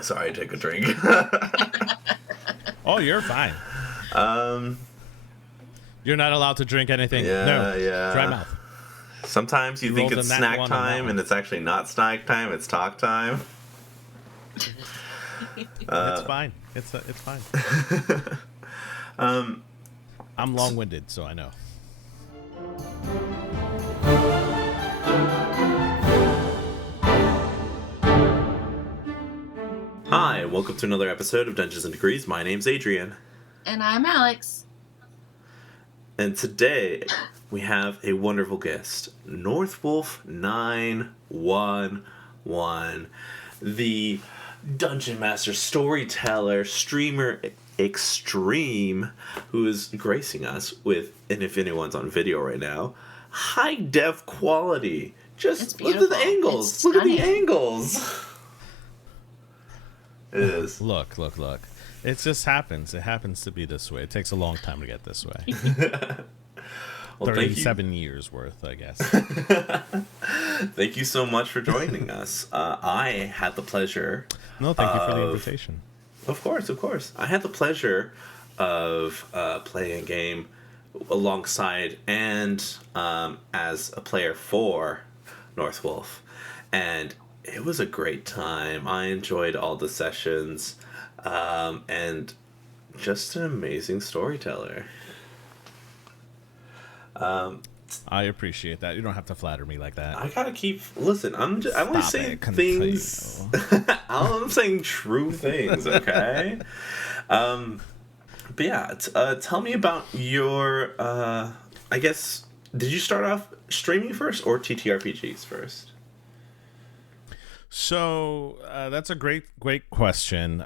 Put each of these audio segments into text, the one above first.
Sorry, take a drink. Oh, you're fine. You're not allowed to drink anything. No. Dry Yeah. mouth. Sometimes you think rolled a it's nat snack one on that time, one. and it's actually not snack time. It's talk time. It's fine. It's fine. I'm long-winded, so I know. Hi, welcome to another episode of Dungeons and Degrees. My name's Adrian, And I'm Alex. and today we have a wonderful guest, NorthWolf911, the Dungeon Master, storyteller, streamer extreme, who is gracing us with, and if anyone's on video right now, high def quality. Just look at the angles. It's look at the stunning. angles. It is. Look. It just happens. It happens to be this way. It takes a long time to get this way. Well, thank you. 37 years worth, I guess. Thank you so much for joining us. I had the pleasure. No, thank you for the invitation. Of course. I had the pleasure of playing a game alongside and as a player for NorthWolf, and it was a great time. I enjoyed all the sessions, and just an amazing storyteller. I appreciate that. You don't have to flatter me like that. I gotta keep. Listen, I'm only Stop saying it, couldn't things. I'm saying true things, okay? But yeah, tell me about your. I guess, did you start off streaming first or TTRPGs first? So that's a great question.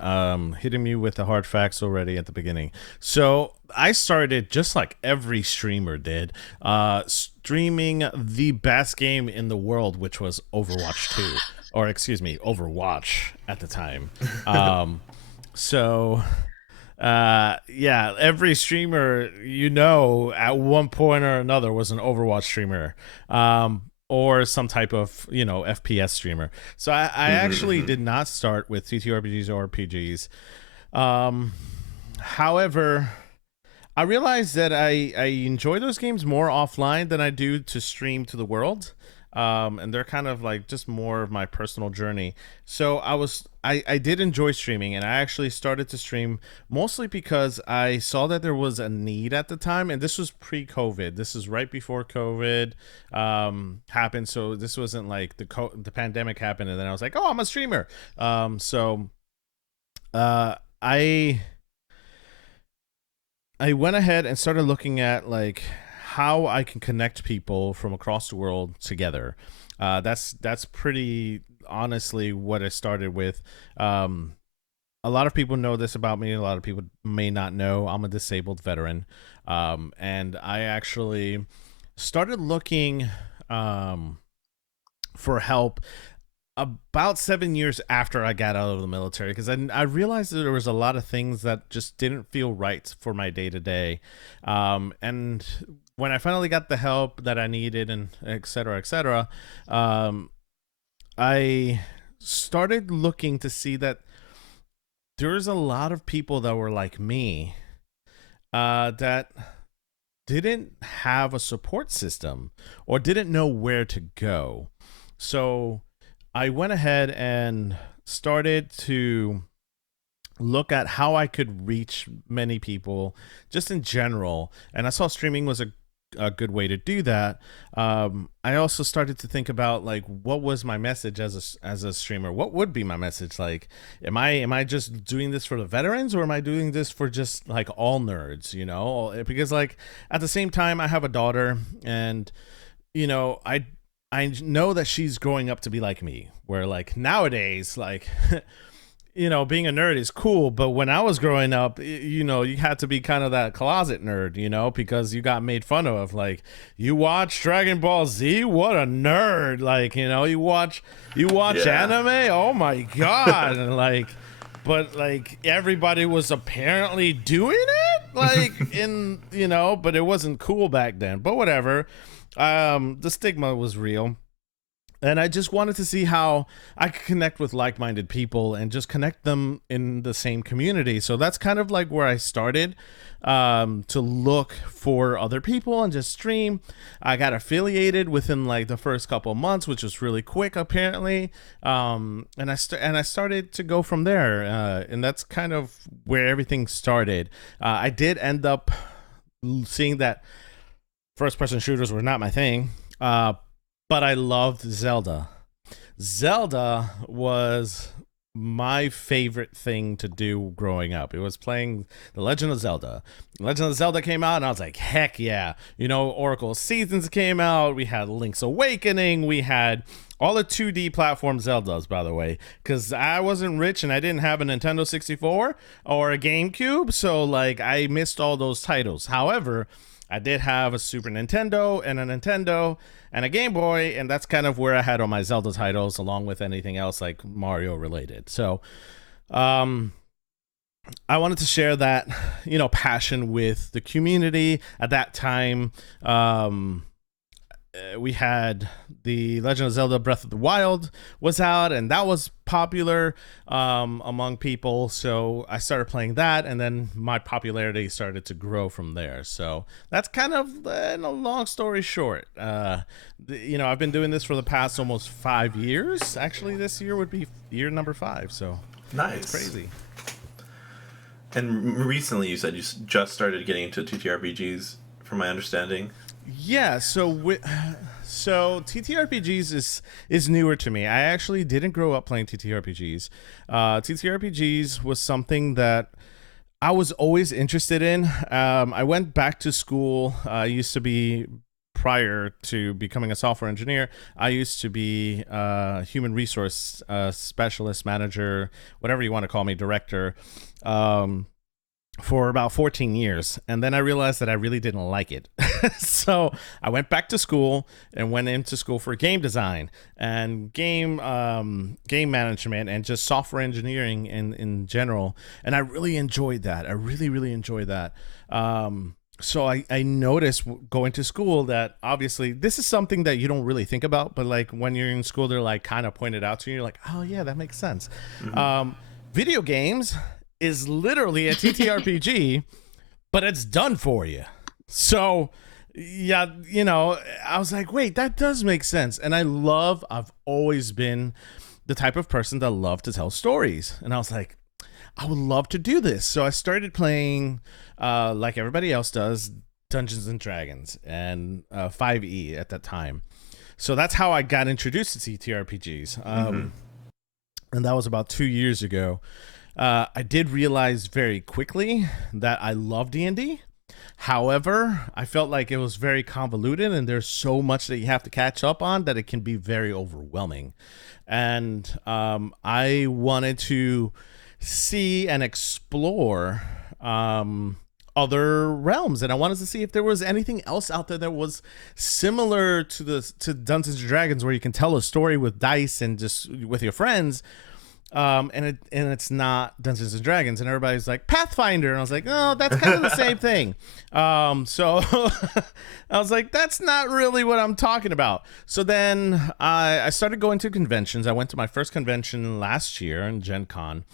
Hitting me with the hard facts already at the beginning. So I started just like every streamer did, streaming the best game in the world, which was Overwatch 2, or excuse me, Overwatch at the time. Yeah, every streamer at one point or another was an Overwatch streamer. Or some type of, FPS streamer. So I actually did not start with TTRPGs or RPGs. However, I realized that I enjoy those games more offline than I do to stream to the world. And they're kind of like just more of my personal journey. So I did enjoy streaming, and I actually started to stream mostly because I saw that there was a need at the time, and this was pre-COVID. This is right before COVID happened, so this wasn't like the pandemic happened, and then I was like, oh, I'm a streamer. I went ahead and started looking at like how I can connect people from across the world together. That's pretty honestly what I started with. A lot of people know this about me. A lot of people may not know I'm a disabled veteran. And I actually started looking for help about 7 years after I got out of the military, because I realized that there was a lot of things that just didn't feel right for my day-to-day. And when I finally got the help that I needed, and et cetera, I started looking to see that there's a lot of people that were like me that didn't have a support system or didn't know where to go. So I went ahead and started to look at how I could reach many people just in general. And I saw streaming was a good way to do that. I also started to think about like, what was my message as a streamer? What would be my message? Like, am I just doing this for the veterans, or am I doing this for just like all nerds, because like at the same time I have a daughter, and I know that she's growing up to be like me, where like nowadays, like, being a nerd is cool, but when I was growing up, you had to be kind of that closet nerd, because you got made fun of. Like, you watch Dragon Ball Z? What a nerd. Like, you watch anime? Oh my God. And like, but like everybody was apparently doing it, like, but it wasn't cool back then. But whatever. The stigma was real. And I just wanted to see how I could connect with like-minded people and just connect them in the same community. So that's kind of like where I started, to look for other people and just stream. I got affiliated within like the first couple of months, which was really quick apparently. And I started to go from there. And that's kind of where everything started. I did end up seeing that first-person shooters were not my thing. But I loved Zelda. Zelda was my favorite thing to do growing up. It was playing The Legend of Zelda. Legend of Zelda came out, and I was like, heck yeah. You know, Oracle Seasons came out. We had Link's Awakening. We had all the 2D platform Zeldas, by the way, because I wasn't rich and I didn't have a Nintendo 64 or a GameCube. So, like, I missed all those titles. However, I did have a Super Nintendo and a Nintendo and a Game Boy, and that's kind of where I had all my Zelda titles, along with anything else like Mario related. So, I wanted to share that, you know, passion with the community. At that time, we had the Legend of Zelda Breath of the Wild was out, and that was popular among people. So I started playing that, and then my popularity started to grow from there. So that's kind of, in a long story short, you know, I've been doing this for the past almost 5 years. Actually, this year would be year number 5. So nice, it's crazy. And recently, you said you just started getting into TTRPGs, from my understanding. Yeah, so TTRPGs is newer to me. I actually didn't grow up playing TTRPGs. TTRPGs was something that I was always interested in. I went back to school. I used to be, prior to becoming a software engineer, I used to be a human resource specialist, manager, whatever you want to call me, director, for about 14 years. And then I realized that I really didn't like it. So I went back to school and went into school for game design and game management and just software engineering in general. And I really enjoyed that. I really enjoyed that. So I noticed going to school that obviously this is something that you don't really think about, but like when you're in school, they're like kind of pointed out to you. You're like, oh yeah, that makes sense. Mm-hmm. Video games is literally a TTRPG, but it's done for you. So, yeah, you know, I was like, wait, that does make sense. And I've always been the type of person that loved to tell stories. And I was like, I would love to do this. So I started playing, like everybody else does, Dungeons and Dragons and 5e at that time. So that's how I got introduced to TTRPGs. And that was about 2 years ago. I did realize very quickly that I love D&D. However, I felt like it was very convoluted and there's so much that you have to catch up on that it can be very overwhelming. And I wanted to see and explore other realms, and I wanted to see if there was anything else out there that was similar to Dungeons and Dragons, where you can tell a story with dice and just with your friends. And it's not Dungeons and Dragons, and everybody's like Pathfinder, and I was like, oh, that's kind of the same thing. So I was like, that's not really what I'm talking about. So then I started going to conventions. I went to my first convention last year in Gen Con,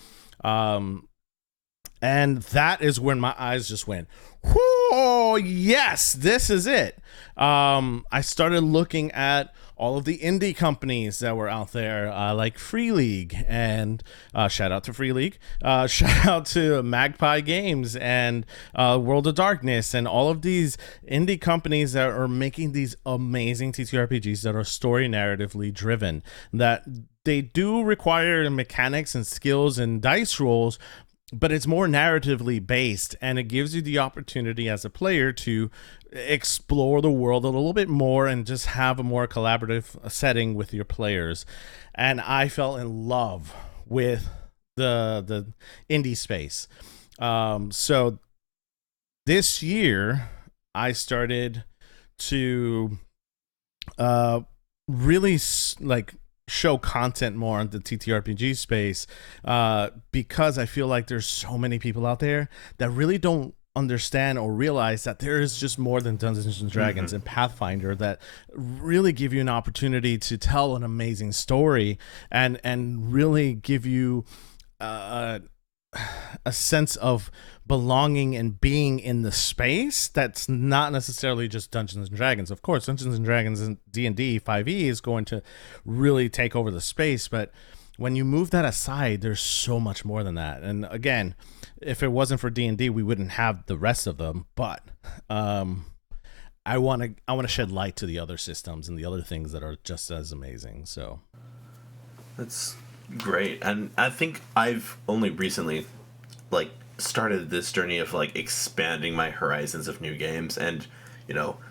and that is when my eyes just went, whoa, yes, this is it. I started looking at all of the indie companies that were out there, like Free League, and shout out to Free League, shout out to Magpie Games and World of Darkness, and all of these indie companies that are making these amazing TTRPGs that are story narratively driven, that they do require mechanics and skills and dice rolls, but it's more narratively based, and it gives you the opportunity as a player to explore the world a little bit more and just have a more collaborative setting with your players. And I fell in love with the indie space. So this year I started to really show content more on the TTRPG space, because I feel like there's so many people out there that really don't understand or realize that there is just more than Dungeons and Dragons and Pathfinder that really give you an opportunity to tell an amazing story and really give you a sense of belonging and being in the space that's not necessarily just Dungeons and Dragons. Of course, Dungeons and Dragons and D&D 5e is going to really take over the space, but when you move that aside, there's so much more than that. And again, if it wasn't for D&D, we wouldn't have the rest of them, but I want to shed light to the other systems and the other things that are just as amazing. So That's great. And I think I've only recently like started this journey of like expanding my horizons of new games, and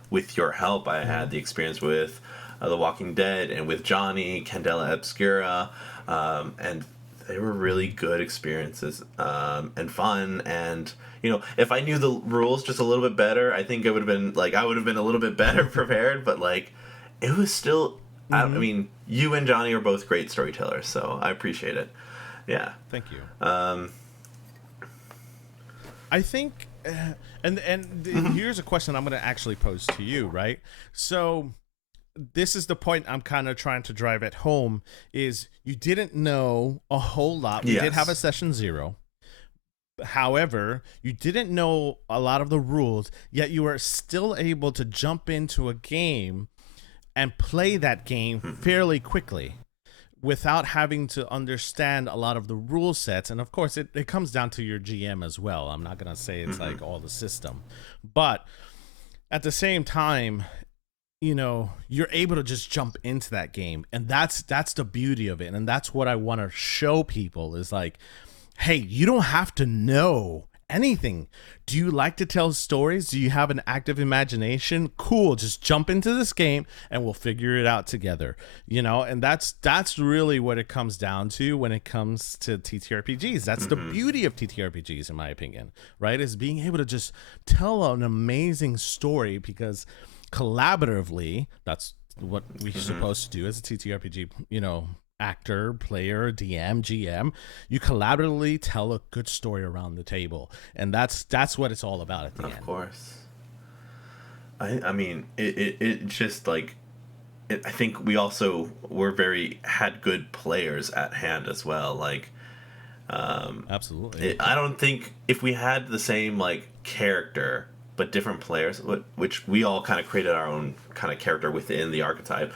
with your help I had the experience with The Walking Dead and with Johnny Candela Obscura, and they were really good experiences, and fun. And if I knew the rules just a little bit better, I think I would have been a little bit better prepared, but like it was still I mean, you and Johnny are both great storytellers, so I appreciate it. Yeah, thank you. I think, and here's a question I'm going to actually pose to you, right? So this is the point I'm kind of trying to drive at home, is you didn't know a whole lot. We did have a session 0. However, you didn't know a lot of the rules, yet you were still able to jump into a game and play that game fairly quickly without having to understand a lot of the rule sets. And of course, it comes down to your GM as well. I'm not going to say it's like all the system. But at the same time, you're able to just jump into that game. And that's the beauty of it. And that's what I want to show people is like, hey, you don't have to know anything. Do you like to tell stories? Do you have an active imagination? Cool, just jump into this game and we'll figure it out together. And that's really what it comes down to when it comes to TTRPGs. That's the beauty of TTRPGs, in my opinion, right? Is being able to just tell an amazing story, because collaboratively, that's what we're supposed to do as a TTRPG, actor, player, DM, GM. You collaboratively tell a good story around the table, and that's what it's all about at the end. Of course. I mean, it just like, I think we also had good players at hand as well. Like, absolutely. I don't think if we had the same like character but different players, which we all kind of created our own kind of character within the archetype,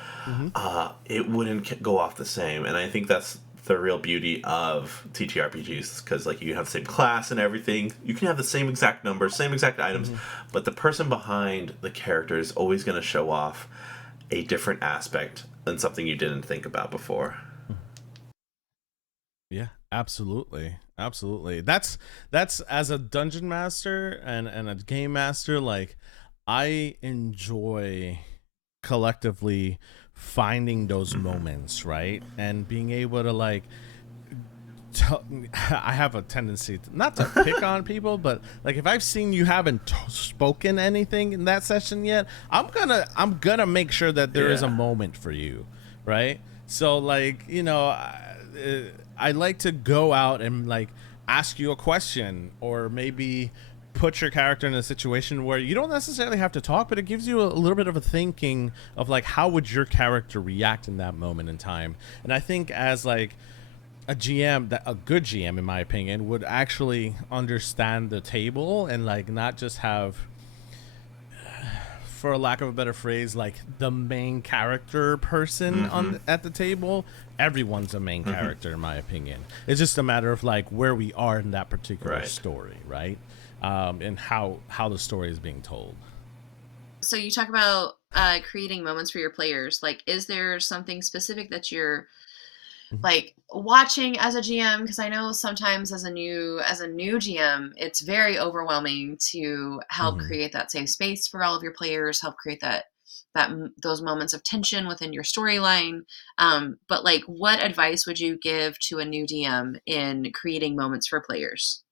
it wouldn't go off the same. And I think that's the real beauty of TTRPGs, because like you have the same class and everything, you can have the same exact numbers, same exact items, but the person behind the character is always going to show off a different aspect than something you didn't think about before. Yeah, absolutely. That's as a dungeon master and a game master, like I enjoy collectively finding those moments, right? And being able to like I have a tendency not to pick on people, but like if I've seen you haven't spoken anything in that session yet, I'm gonna make sure that there is a moment for you, right? So like, I like to go out and like ask you a question, or maybe put your character in a situation where you don't necessarily have to talk, but it gives you a little bit of a thinking of like, how would your character react in that moment in time? And I think as like a GM, that a good GM, in my opinion, would actually understand the table and like not just have, for a lack of a better phrase, like the main character person at the table. Everyone's a main character, in my opinion. It's just a matter of like where we are in that particular story, right? And how the story is being told. So you talk about creating moments for your players. Like, is there something specific that you're like watching as a GM? Because I know sometimes as a new GM, it's very overwhelming to help create that safe space for all of your players, help create those moments of tension within your storyline. But like, what advice would you give to a new DM in creating moments for players?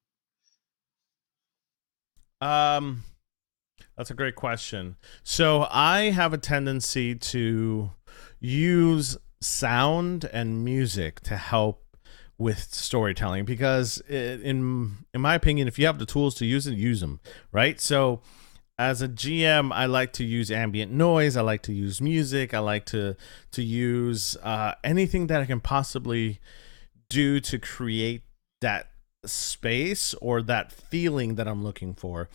That's a great question. So I have a tendency to use sound and music to help with storytelling, because in my opinion, if you have the tools to use it, use them, right? So as a GM, I like to use ambient noise, I like to use music, I like to use anything that I can possibly do to create that space or that feeling that I'm looking for.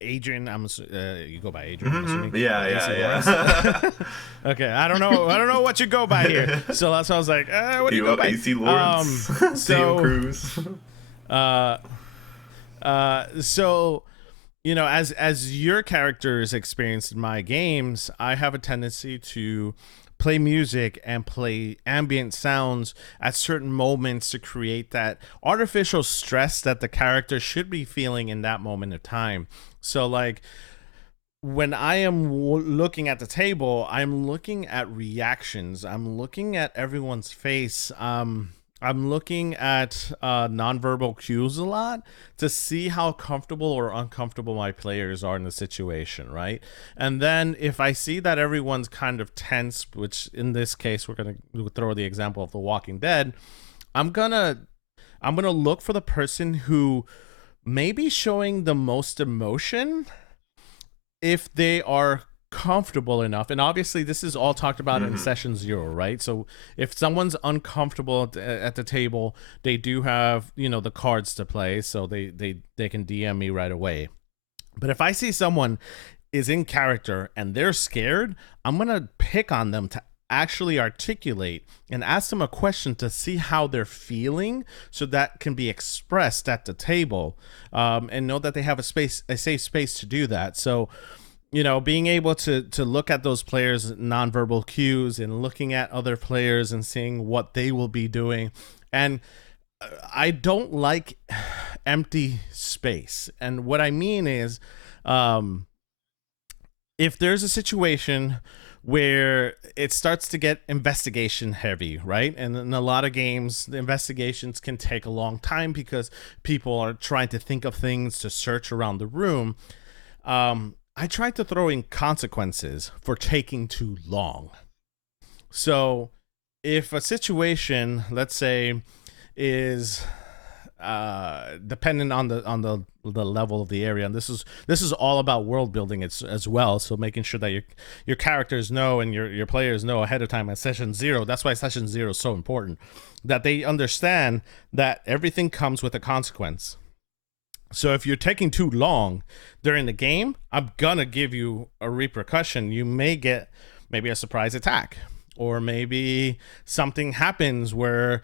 Adrian, you go by Adrian, I'm assuming. Yeah. Okay, I don't know what you go by here. So that's why I was like, what do you go by? AC Lawrence, so, Cruz. So, as your characters experienced in my games, I have a tendency to play music and play ambient sounds at certain moments to create that artificial stress that the character should be feeling in that moment of time. So like when I am looking at the table, I'm looking at reactions, I'm looking at everyone's face, I'm looking at nonverbal cues a lot to see how comfortable or uncomfortable my players are in the situation, right? And then if I see that everyone's kind of tense, which in this case we're gonna throw the example of The Walking Dead, I'm gonna look for the person who may be showing the most emotion if they are comfortable enough. And obviously this is all talked about in session 0, right? So if someone's uncomfortable at the table, they do have the cards to play, so they can DM me right away. But if I see someone is in character and they're scared, I'm gonna pick on them to actually articulate and ask them a question to see how they're feeling, so that can be expressed at the table, and know that they have a safe space to do that. So being able to look at those players' nonverbal cues and looking at other players and seeing what they will be doing. And I don't like empty space. And what I mean is, if there's a situation where it starts to get investigation heavy, right? And in a lot of games, the investigations can take a long time because people are trying to think of things to search around the room. I tried to throw in consequences for taking too long. So if a situation, let's say, is dependent on the level of the area, and this is all about world building as well, so making sure that your characters know and your players know ahead of time at session 0. That's why session 0 is so important, that they understand that everything comes with a consequence. So if you're taking too long during the game, I'm gonna give you a repercussion. You may get maybe a surprise attack, or maybe something happens where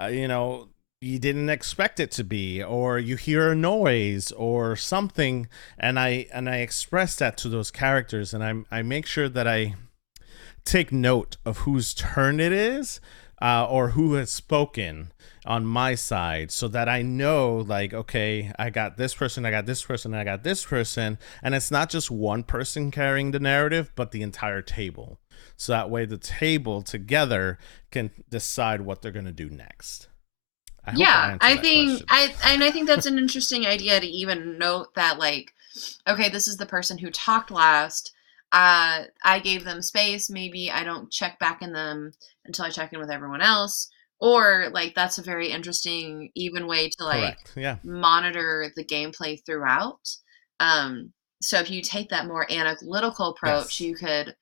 you didn't expect it to be, or you hear a noise or something, and I express that to those characters, and I make sure that I take note of whose turn it is, or who has spoken on my side, so that I know, like, okay, I got this person, I got this person, I got this person, and it's not just one person carrying the narrative, but the entire table. So that way the table together can decide what they're going to do next. I think that's an interesting idea to even note that, like, okay, this is the person who talked last. I gave them space. Maybe I don't check back in them until I check in with everyone else. Or, like, that's a very interesting, even way to, like, monitor the gameplay throughout. So if you take that more analytical approach, you could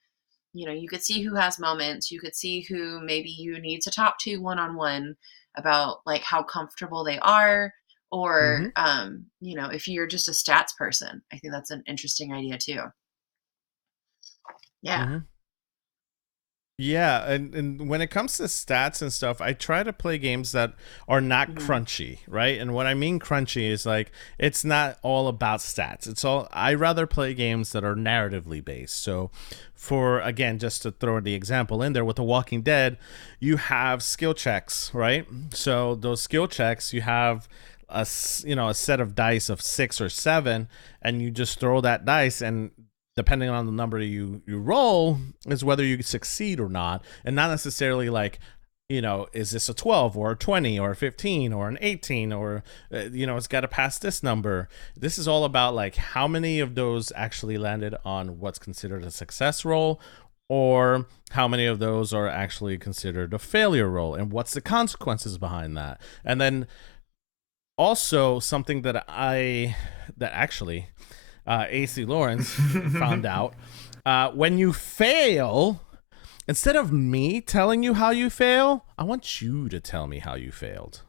see who has moments. You could see who maybe you need to talk to one-on-one about, like, how comfortable they are. Or, if you're just a stats person, I think that's an interesting idea too. Yeah. Yeah, and when it comes to stats and stuff, I try to play games that are not crunchy, right? And what I mean crunchy is, like, it's not all about stats. I rather play games that are narratively based. So again, just to throw the example in there with The Walking Dead, you have skill checks, right? So those skill checks, you have a set of dice of 6 or 7, and you just throw that dice, and depending on the number you roll is whether you succeed or not, and not necessarily like, is this a 12 or a 20 or a 15 or an 18 or, it's got to pass this number. This is all about, like, how many of those actually landed on what's considered a success roll, or how many of those are actually considered a failure roll, and what's the consequences behind that. And then also something that actually AC Lawrence found out, when you fail, instead of me telling you how you fail, I want you to tell me how you failed.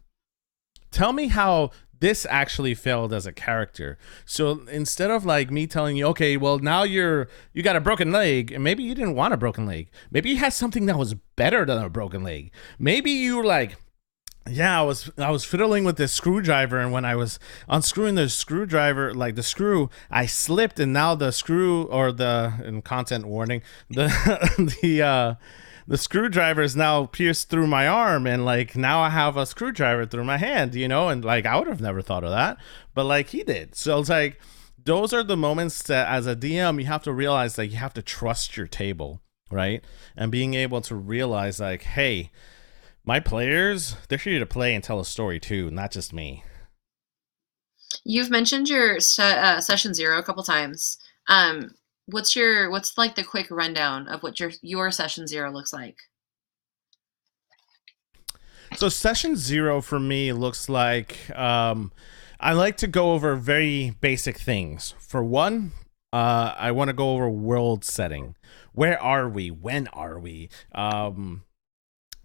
Tell me how this actually failed as a character. So instead of like me telling you, okay, well now you got a broken leg, and maybe you didn't want a broken leg. Maybe you had something that was better than a broken leg. Maybe you were like, yeah, I was fiddling with this screwdriver, and when I was unscrewing the screwdriver, like the screw, I slipped, and now the screw, or in content warning, the the screwdriver is now pierced through my arm, and like now I have a screwdriver through my hand, and like I would have never thought of that, but like he did. So it's like those are the moments that as a DM you have to realize that you have to trust your table, right? And being able to realize like, hey, my players, they're here to play and tell a story too, not just me. You've mentioned your session 0 a couple times. What's like the quick rundown of what your session 0 looks like? So session 0 for me looks like, I like to go over very basic things. For one, I want to go over world setting. Where are we? When are we?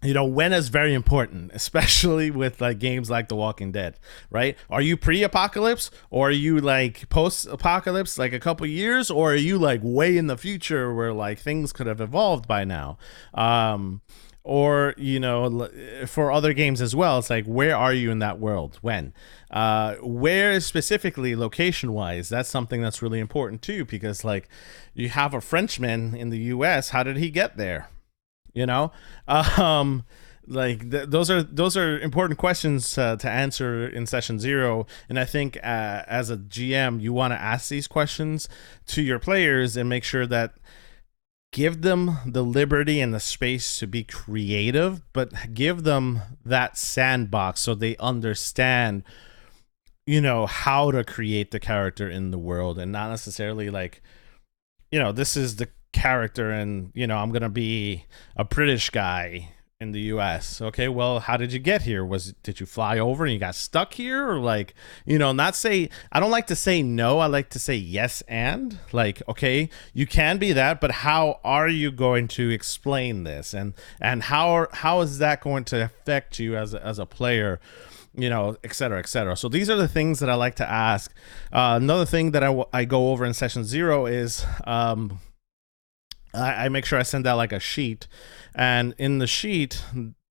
When is very important, especially with like games like The Walking Dead, right? Are you pre-apocalypse, or are you like post-apocalypse, like a couple years, or are you like way in the future where like things could have evolved by now? Or for other games as well, it's like, where are you in that world? When? Where specifically, location wise, that's something that's really important too, because like you have a Frenchman in the US, how did he get there? Those are important questions to answer in session 0, and I think as a GM you want to ask these questions to your players and make sure that give them the liberty and the space to be creative, but give them that sandbox so they understand how to create the character in the world, and not necessarily like this is the character, and I'm gonna be a British guy in the US. Okay, well, how did you get here? Did you fly over and you got stuck here? Or like, not say, I don't like to say no, I like to say yes. And like, okay, you can be that, but how are you going to explain this, and how is that going to affect you as a player, et cetera, et cetera. So these are the things that I like to ask. Another thing that I go over in session 0 is I make sure I send out like a sheet, and in the sheet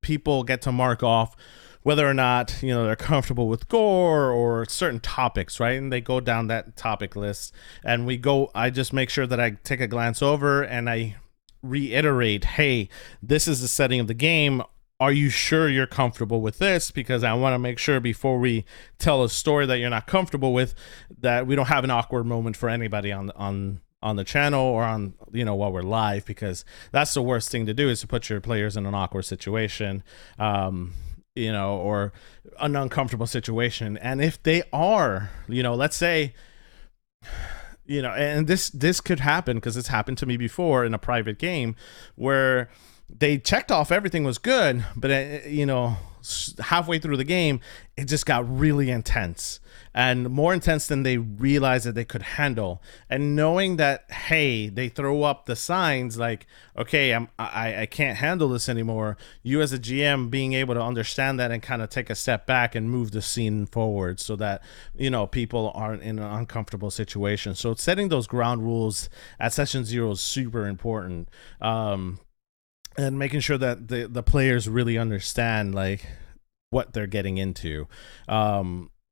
people get to mark off whether or not they're comfortable with gore or certain topics, right? And they go down that topic list, and I just make sure that I take a glance over and I reiterate, hey, this is the setting of the game. Are you sure you're comfortable with this? Because I want to make sure before we tell a story that you're not comfortable with, that we don't have an awkward moment for anybody on the channel or on while we're live, because that's the worst thing to do, is to put your players in an awkward situation, or an uncomfortable situation. And if they are, let's say, and this could happen, because it's happened to me before in a private game where they checked off everything was good, but halfway through the game it just got really intense, and more intense than they realized that they could handle. And knowing that, hey, they throw up the signs like, okay, I can't handle this anymore, you as a GM being able to understand that and kind of take a step back and move the scene forward so that people aren't in an uncomfortable situation. So setting those ground rules at session 0 is super important, and making sure that the players really understand like what they're getting into.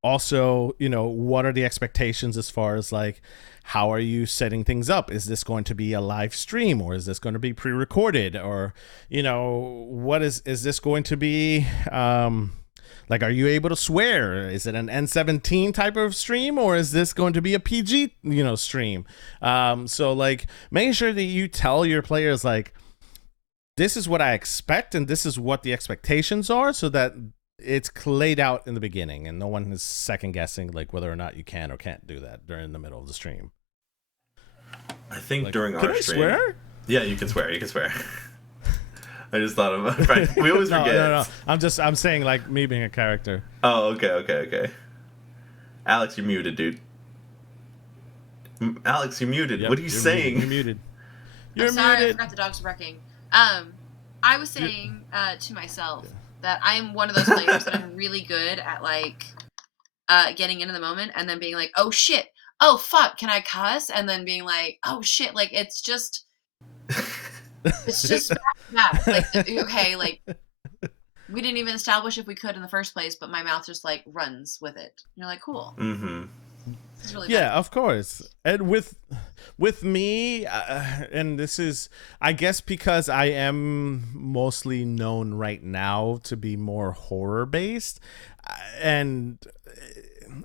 Also, what are the expectations as far as like, how are you setting things up? Is this going to be a live stream, or is this going to be pre-recorded? Or, what is this going to be? Like, are you able to swear? Is it an N17 type of stream, or is this going to be a PG, stream? So like, making sure that you tell your players like, this is what I expect, and this is what the expectations are, so that it's laid out in the beginning, and no one is second guessing like whether or not you can or can't do that during the middle of the stream. I think Like, during can our I stream, swear? Yeah, you can swear. You can swear. I just thought of right. We always forget. No. I'm saying like me being a character. Oh, okay. Alex, you're muted, dude. Alex, you're muted. Yep, What are you saying? You're muted. I'm sorry, I forgot the dogs barking. I was saying to myself that I'm one of those players that I'm really good at like getting into the moment and then being like, oh shit, oh fuck, can I cuss? And then being like, oh shit, like it's just bad. Like okay, like we didn't even establish if we could in the first place, but my mouth just like runs with it. And you're like, cool. Mm-hmm. This is really yeah, fun. of course. And with me, and this is, I guess, because I am mostly known right now to be more horror based, and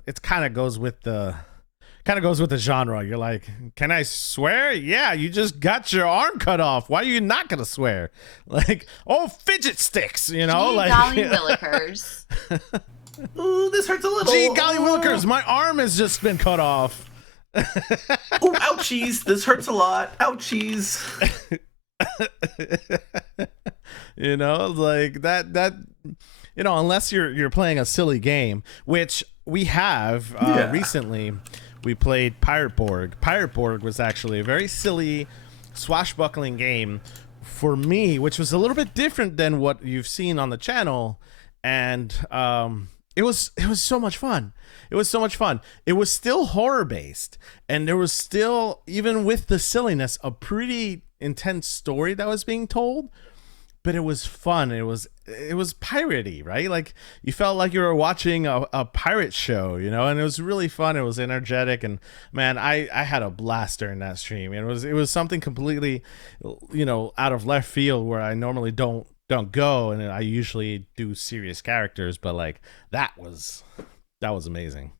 it kind of goes with the genre. You're like, can I swear? Yeah, you just got your arm cut off. Why are you not gonna swear? Like, oh, fidget sticks, you know? Gee, like, golly willikers. Ooh, this hurts a little. Gee, golly willikers, my arm has just been cut off. Ooh, ouchies! This hurts a lot. Ouchies! You know, like that. You know, unless you're playing a silly game, which we have recently. We played Pirate Borg. Pirate Borg was actually a very silly, swashbuckling game for me, which was a little bit different than what you've seen on the channel, and it was so much fun. It was so much fun. It was still horror based, and there was still, even with the silliness, a pretty intense story that was being told. But it was fun. It was piratey, right? Like you felt like you were watching a pirate show, you know. And it was really fun. It was energetic, and man, I had a blast during that stream. And it was something completely, you know, out of left field where I normally don't go, and I usually do serious characters. But like that was amazing.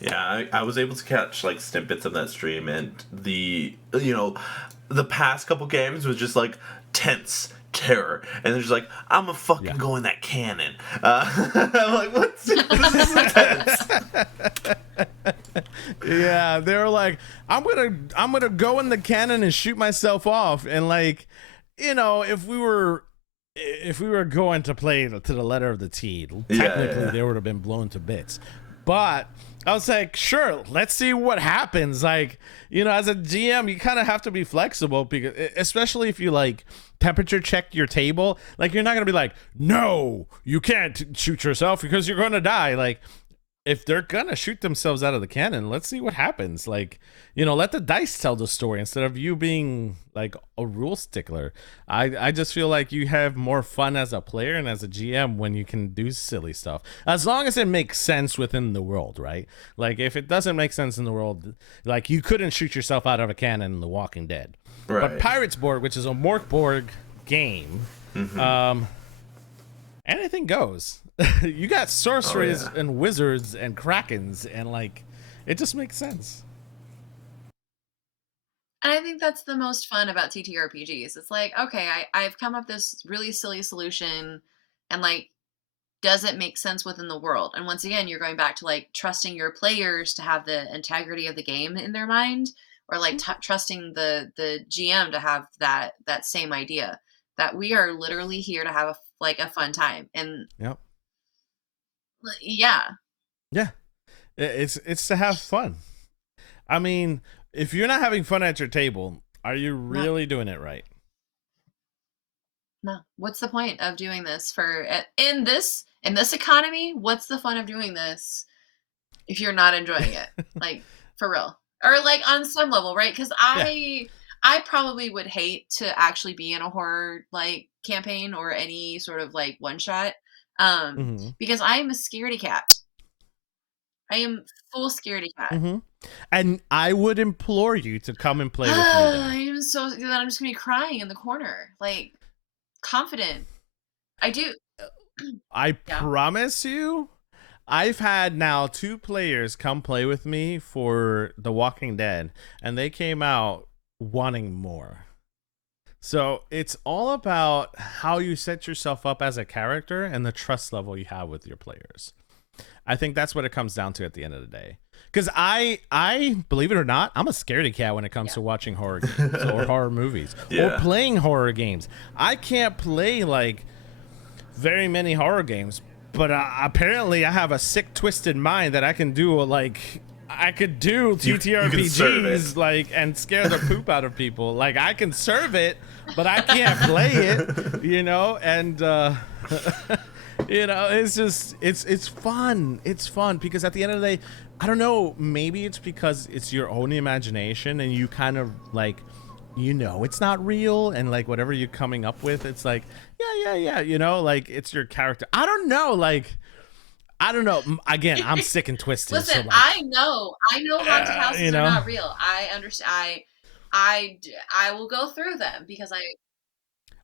Yeah, I was able to catch like snippets of that stream, and the past couple games was just like tense terror, and they're just like, I'm a fucking go in that cannon. I'm like, what's this is intense. Yeah, they were like, I'm gonna go in the cannon and shoot myself off, and like, you know, if we were going to play to the letter of the T, technically they would have been blown to bits. But I was like, sure, let's see what happens. Like, you know, as a GM, you kind of have to be flexible, because especially if you like temperature check your table, like you're not gonna be like, no, you can't shoot yourself because you're gonna die. Like, if they're gonna shoot themselves out of the cannon, let's see what happens. Like, you know, let the dice tell the story instead of you being like a rule stickler. I just feel like you have more fun as a player and as a GM when you can do silly stuff, as long as it makes sense within the world, right? Like if it doesn't make sense in the world, like you couldn't shoot yourself out of a cannon in The Walking Dead. Right. But Pirates Borg, which is a Morkborg game, anything goes. You got sorcerers and wizards and krakens, and like it just makes sense. And I think that's the most fun about TTRPGs. It's like, okay, I've come up this really silly solution, and like, does it make sense within the world? And once again, you're going back to like trusting your players to have the integrity of the game in their mind, or like trusting the GM to have that same idea, that we are literally here to have a fun time. And yeah, it's to have fun. I mean, if you're not having fun at your table, are you really doing it right? No. What's the point of doing this in this economy? What's the fun of doing this if you're not enjoying it? Like, for real. Or like on some level, right? Because I probably would hate to actually be in a horror like campaign or any sort of like one shot. Because I am a scaredy cat. I am full scaredy cat. And I would implore you to come and play with me. I am so that I'm just gonna be crying in the corner, like confident. I do. I promise you, I've had now 2 players come play with me for The Walking Dead, and they came out wanting more. So it's all about how you set yourself up as a character and the trust level you have with your players. I think that's what it comes down to at the end of the day. Because I believe it or not, I'm a scaredy cat when it comes to watching horror games or horror movies or playing horror games. I can't play like very many horror games, but apparently I have a sick, twisted mind that I can do I could do TTRPGs like and scare the poop out of people. Like I can serve it, but I can't play it, you know, and you know, it's just it's fun. It's fun because at the end of the day, I don't know, maybe it's because it's your own imagination and you kind of like, you know, it's not real, and like whatever you're coming up with, it's like yeah, you know, like it's your character. I don't know, like I don't know. Again, I'm sick and twisted. Listen, so like, I know haunted houses you know? are not real. I understand. I will go through them because I.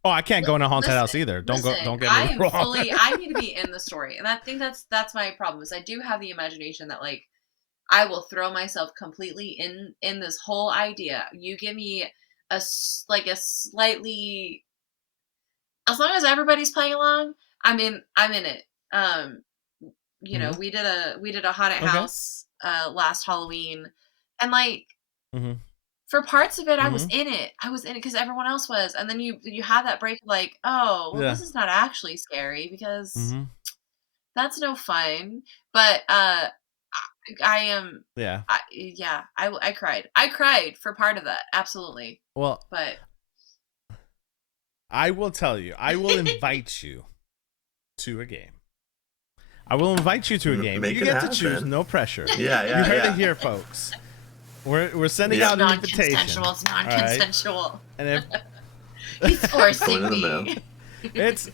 Oh, I can't go in a haunted house either. Don't get me wrong. I need to be in the story, and I think that's my problem. Is I do have the imagination that like I will throw myself completely in this whole idea. You give me a slightly, as long as everybody's playing along, I'm in it. You know, we did a haunted house last Halloween, and like for parts of it I was in it because everyone else was, and then you have that break of like, oh well, this is not actually scary because that's no fun. But I am I cried for part of that, absolutely. Well, but I will tell you, I will invite you to a game. I will invite you to a game. You get to choose, no pressure. Yeah. You heard it here, folks. We're sending out an invitation. It's non-consensual. Right? And if he's forcing me. This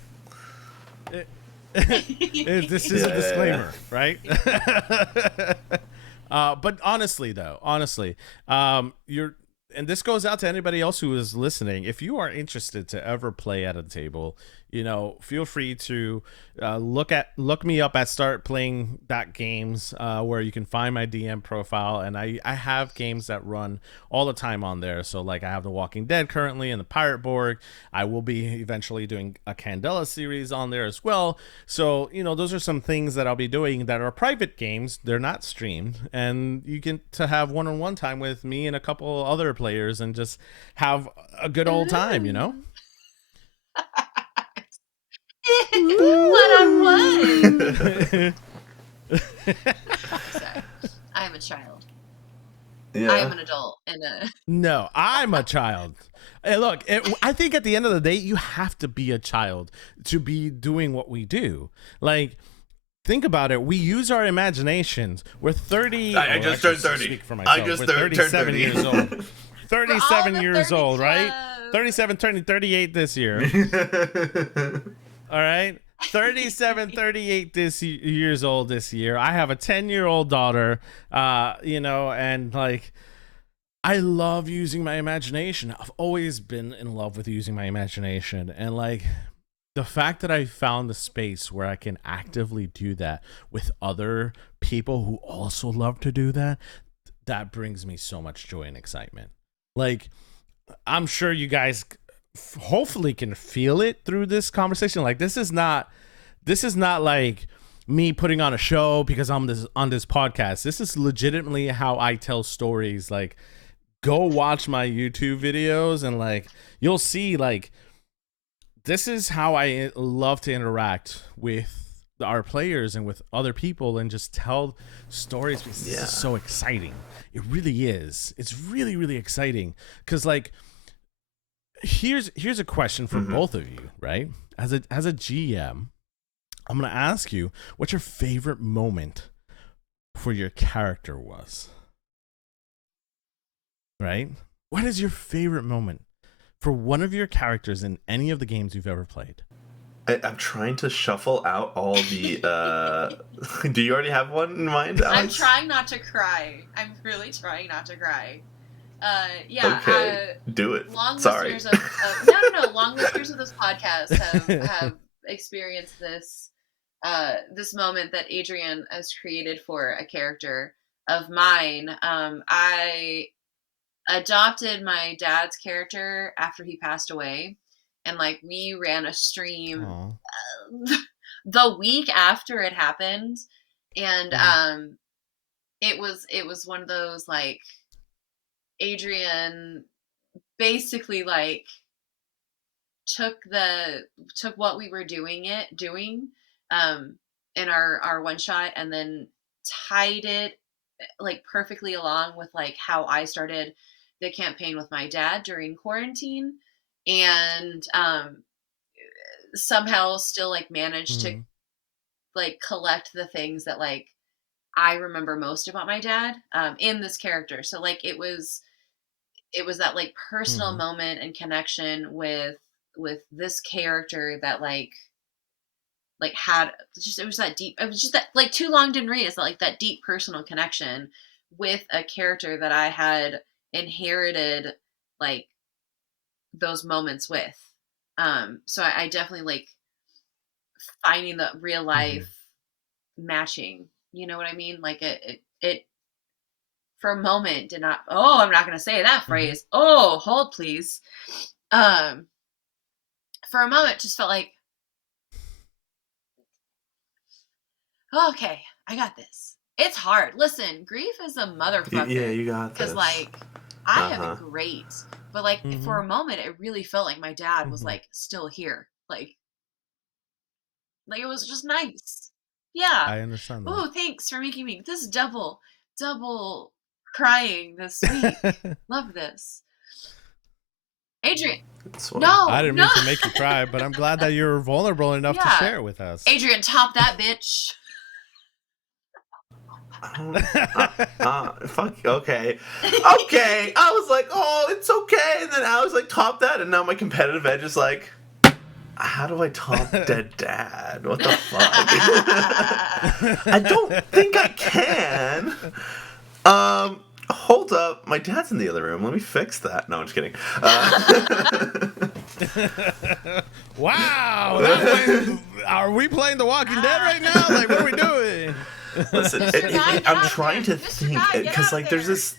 is a disclaimer, right? But honestly, and this goes out to anybody else who is listening. If you are interested to ever play at a table, you know, feel free to look me up at startplaying.games, where you can find my DM profile, and I have games that run all the time on there. So like I have The Walking Dead currently and the Pirate Borg. I will be eventually doing a Candela series on there as well. So, you know, those are some things that I'll be doing that are private games. They're not streamed, and you get to have one-on-one time with me and a couple other players and just have a good old time, you know? One-on-one. Sorry. I am a child. Yeah. I am an adult. No, I'm a child. Hey, look, I think at the end of the day, you have to be a child to be doing what we do. Like, think about it. We use our imaginations. We're 30. I just turned 30. Speak for myself. I just We're 37 turned 30. Years old. 37 years old, right? 37 turning 38 this year. All right. 37, 38 years old this year. I have a 10-year-old daughter, you know, and like, I love using my imagination. I've always been in love with using my imagination. And like, the fact that I found the space where I can actively do that with other people who also love to do that, that brings me so much joy and excitement. Like, I'm sure you guys hopefully can feel it through this conversation. Like, this is not like me putting on a show because I'm on this podcast. This is legitimately how I tell stories. Like, go watch my YouTube videos and like, you'll see, like, this is how I love to interact with our players and with other people and just tell stories, because this is so exciting. It really is. It's really, really exciting. Because like, here's a question for both of you, right? As a GM, I'm gonna ask you what your favorite moment for your character was. Right? What is your favorite moment for one of your characters in any of the games you've ever played? I'm trying to shuffle out all the do you already have one in mind, Alex? I'm trying not to cry. I'm really trying not to cry. Yeah. Okay. Do it. Long Sorry. listeners of no. Long listeners of this podcast have experienced this this moment that Adrian has created for a character of mine. I adopted my dad's character after he passed away, and like we ran a stream the week after it happened, and it was one of those like Adrian basically like took what we were doing um in our one shot and then tied it like perfectly along with like how I started the campaign with my dad during quarantine, and somehow still like managed to Mhm. like collect the things that like I remember most about my dad in this character. So like it was that like personal Mhm. moment and connection with this character that like had just it was that deep, it was just that like too long didn't read, it's like that deep personal connection with a character that I had inherited like those moments with. So I definitely like finding the real life Mhm. matching, you know what I mean? Like it for a moment did not, oh, I'm not gonna say that Mhm. phrase, oh, hold please. um for a moment just felt like, okay, I got this. It's hard. Listen, grief is a Yeah, motherfucker. you got Cause this. like I Uh have it huh. great. But like for Mhm. a moment it really felt like my dad was Mhm. like still here. Like it was just nice. Yeah. I understand Oh, thanks for making me this double crying this week. that. Love this. Adrian. That's one. I No, didn't no. mean to make you cry, but I'm glad that you're vulnerable enough to Yeah. share it with us. Adrian, top that bitch. Fuck. Okay. Okay. I was like, oh, it's okay, and then I was like, top that, and now my competitive edge is like, how do I top dead dad? What the fuck? I don't think I can. Hold up. My dad's in the other room. Let me fix that. No, I'm just kidding. Wow, that went. Are we playing The Walking Dead right now? Like, what are we doing? Listen, Mr. Guy, get I'm out of trying there. to Mr. think Guy, get because out of like there's there. this.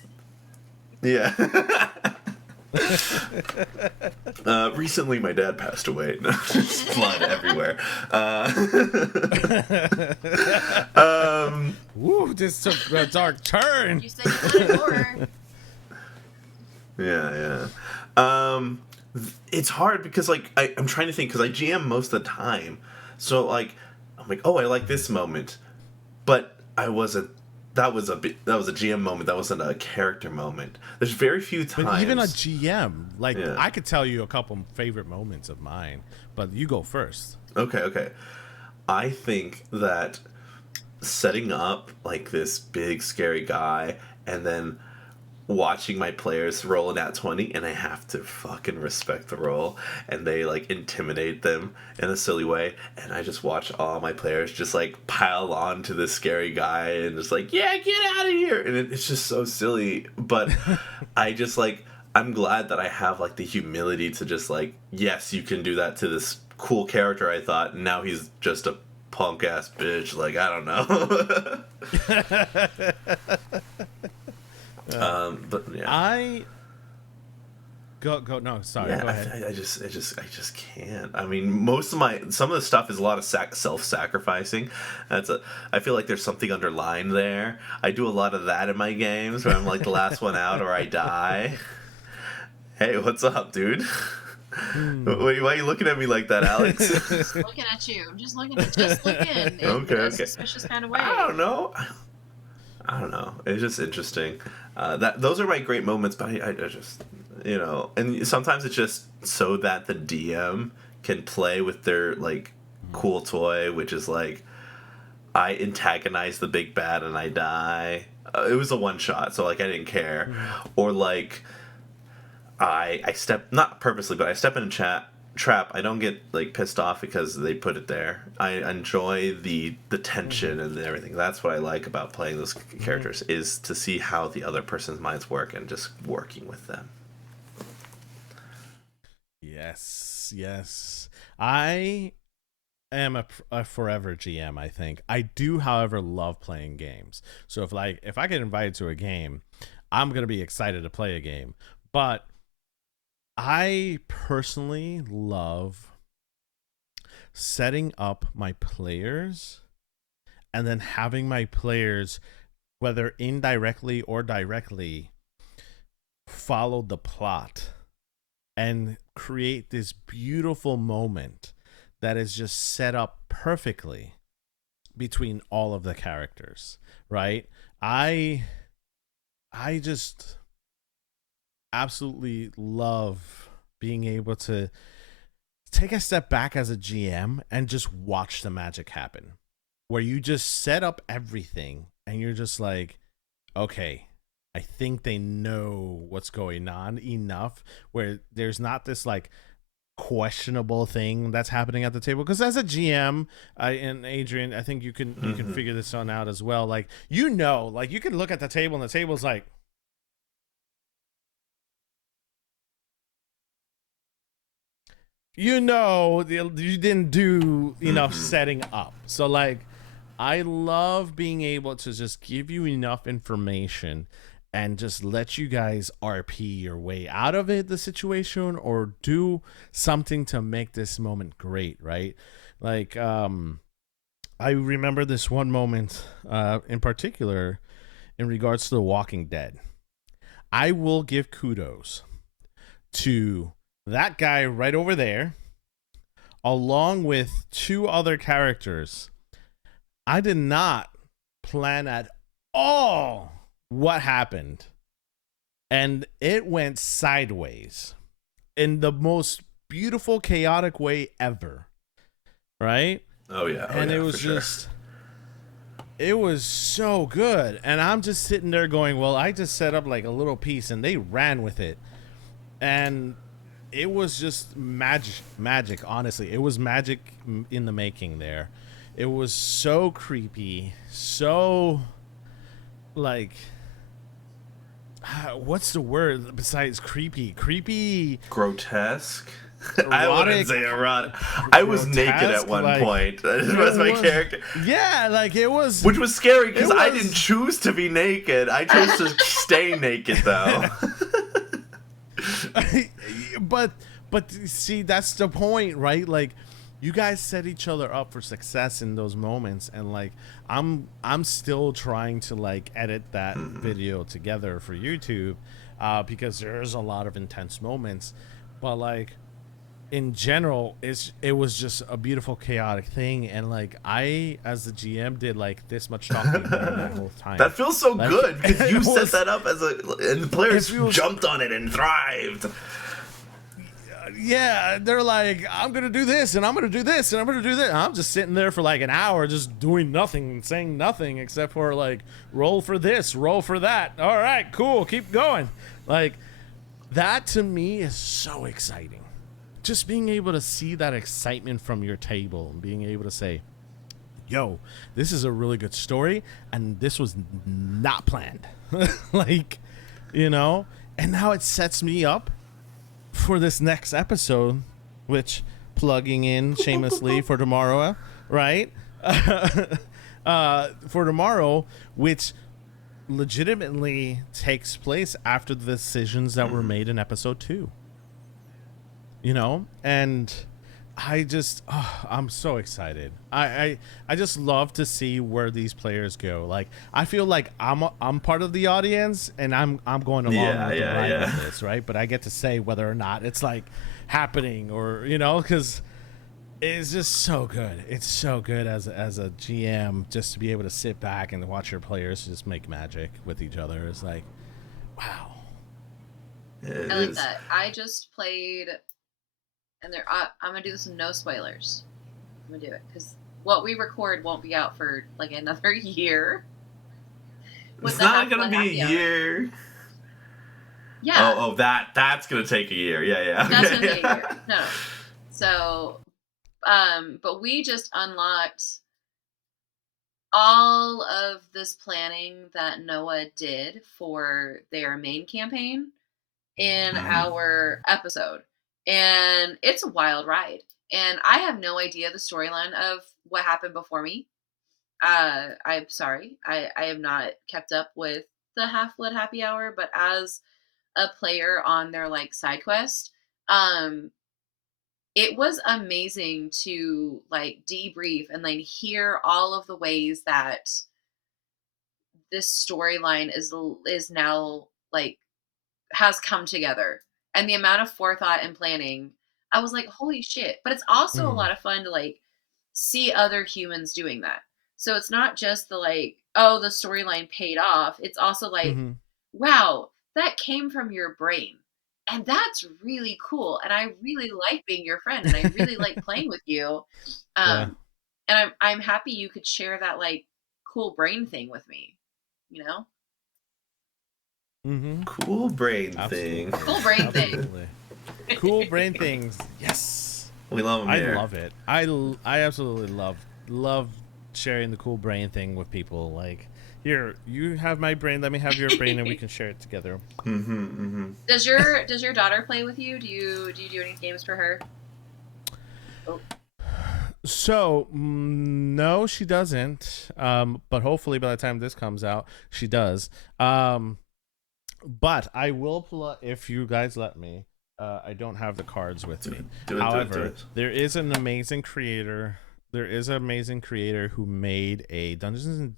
Yeah. Recently, my dad passed away. Just blood everywhere. Woo, this took a dark turn. You said you wanted more. Yeah, it's hard because like I'm trying to think because I GM most of the time, so like I'm like, oh, I like this moment, but I wasn't. That was a GM moment. That wasn't a character moment. There's very few But even a times. GM, like, Yeah. I could tell you a couple favorite moments of mine, but you go first. Okay. Okay. I think that setting up like this big scary guy and then watching my players roll an at 20 and I have to fucking respect the roll and they like intimidate them in a silly way and I just watch all my players just like pile on to this scary guy and just like, yeah, get out of here, and it's just so silly, but I just like, I'm glad that I have like the humility to just like, yes, you can do that to this cool character I thought, and now he's just a punk ass bitch, like, I don't know. But yeah. I go. No, sorry. Yeah, Go ahead. I just can't. I mean, some of the stuff is a lot of self-sacrificing. I feel like there's something underlined there. I do a lot of that in my games where I'm like the last one out or I die. Hey, what's up, dude? Hmm. Why are you looking at me like that, Alex? Just looking at you. I'm just looking in Okay, a okay. suspicious kind of I way. don't know. I don't know. It's just interesting. That those are my great moments, but I just, and sometimes it's just so that the DM can play with their like cool toy, which is like I antagonize the big bad and I die. It was a one shot, so like I didn't care, Hmm. or like I step, not purposely, but I step in a trap. I don't get like pissed off because they put it there. I enjoy the tension Hmm. and everything. That's what I like about playing those Hmm. characters, is to see how the other person's minds work and just working with them. Yes, yes. I am a forever GM. I think I do, however, love playing games. So if I get invited to a game, I'm gonna be excited to play a game. But I personally love setting up my players and then having my players whether indirectly or directly, follow the plot and create this beautiful moment that is just set up perfectly between all of the characters, right? I just absolutely love being able to take a step back as a GM and just watch the magic happen. Where you just set up everything and you're just like, okay, I think they know what's going on enough where there's not this like questionable thing that's happening at the table. Because as a GM, and Adrian, I think you can figure this one out as well. Like, like you can look at the table and the table's like, you didn't do enough setting up. So like, I love being able to just give you enough information and just let you guys RP your way out of the situation, or do something to make this moment great, right? Like, I remember this one moment in particular in regards to The Walking Dead. I will give kudos to that guy right over there, along with two other characters. I did not plan at all what happened, and it went sideways in the most beautiful, chaotic way ever, right? Oh yeah, and it was just, it was so good. And I'm just sitting there going, well, I just set up like a little piece and they ran with it, and it was just magic. Honestly, it was magic in the making there. It was so creepy, so like, what's the word besides creepy, grotesque. Erotic, I wouldn't say erotic. I was naked at one point. That was my character. Yeah, like it was, which was scary because I didn't choose to be naked. I chose to stay naked though. but see, that's the point, right? Like, you guys set each other up for success in those moments, and like I'm still trying to like edit that video together for YouTube, because there's a lot of intense moments, but like in general it was just a beautiful chaotic thing. And like, I as the GM did like this much talking that whole time. That feels so like, good because you set that up and the players jumped on it and thrived. Yeah, they're like, I'm gonna do this and I'm gonna do this and I'm gonna do this. I'm just sitting there for like an hour just doing nothing and saying nothing except for like, roll for this, roll for that. All right, cool, keep going. Like, that to me is so exciting. Just being able to see that excitement from your table and being able to say, yo, this is a really good story and this was not planned. Like, and now it sets me up for this next episode, which, plugging in shamelessly for tomorrow, right? For tomorrow, which legitimately takes place after the decisions that were made in episode 2. And I just, I'm so excited. I just love to see where these players go. Like, I feel like I'm part of the audience and I'm going along with the ride of this, right? But I get to say whether or not it's like happening or because it's just so good. It's so good as a GM just to be able to sit back and watch your players just make magic with each other. It's like, wow. I like that. I just played. And I'm gonna do this with no spoilers. I'm gonna do it because what we record won't be out for like another year. It's not gonna be a year. Yeah. Oh, that's gonna take a year. Yeah. That's gonna be a year. No. So, but we just unlocked all of this planning that Noah did for their main campaign in our episode. And it's a wild ride. And I have no idea the storyline of what happened before me. I'm sorry. I have not kept up with the Half-Blood Happy Hour, but as a player on their like side quest, it was amazing to like debrief and like hear all of the ways that this storyline is now like has come together. And the amount of forethought and planning, I was like, holy shit. But it's also a Mm-hmm. lot of fun to like see other humans doing that. So it's not just the like, oh, the storyline paid off. It's also like, Mm-hmm. wow, that came from your brain. And that's really cool. And I really like being your friend and I really like playing with you. Yeah. Um, and I'm happy you could share that like cool brain thing with me, you know? Mm-hmm. Cool brain thing. Absolutely. Cool brain thing. Absolutely. Cool brain things. Yes. We love them I here. love it. I absolutely love sharing the cool brain thing with people. Like, here, you have my brain, let me have your brain, and we can share it together. Mm-hmm, mm-hmm. Does your daughter play with you? Do you do any games for her? Oh, So, no, she doesn't. But hopefully by the time this comes out, she does. But I will pull up if you guys let me. I don't have the cards with me. However, there is an amazing creator. There is an amazing creator who made a Dungeons and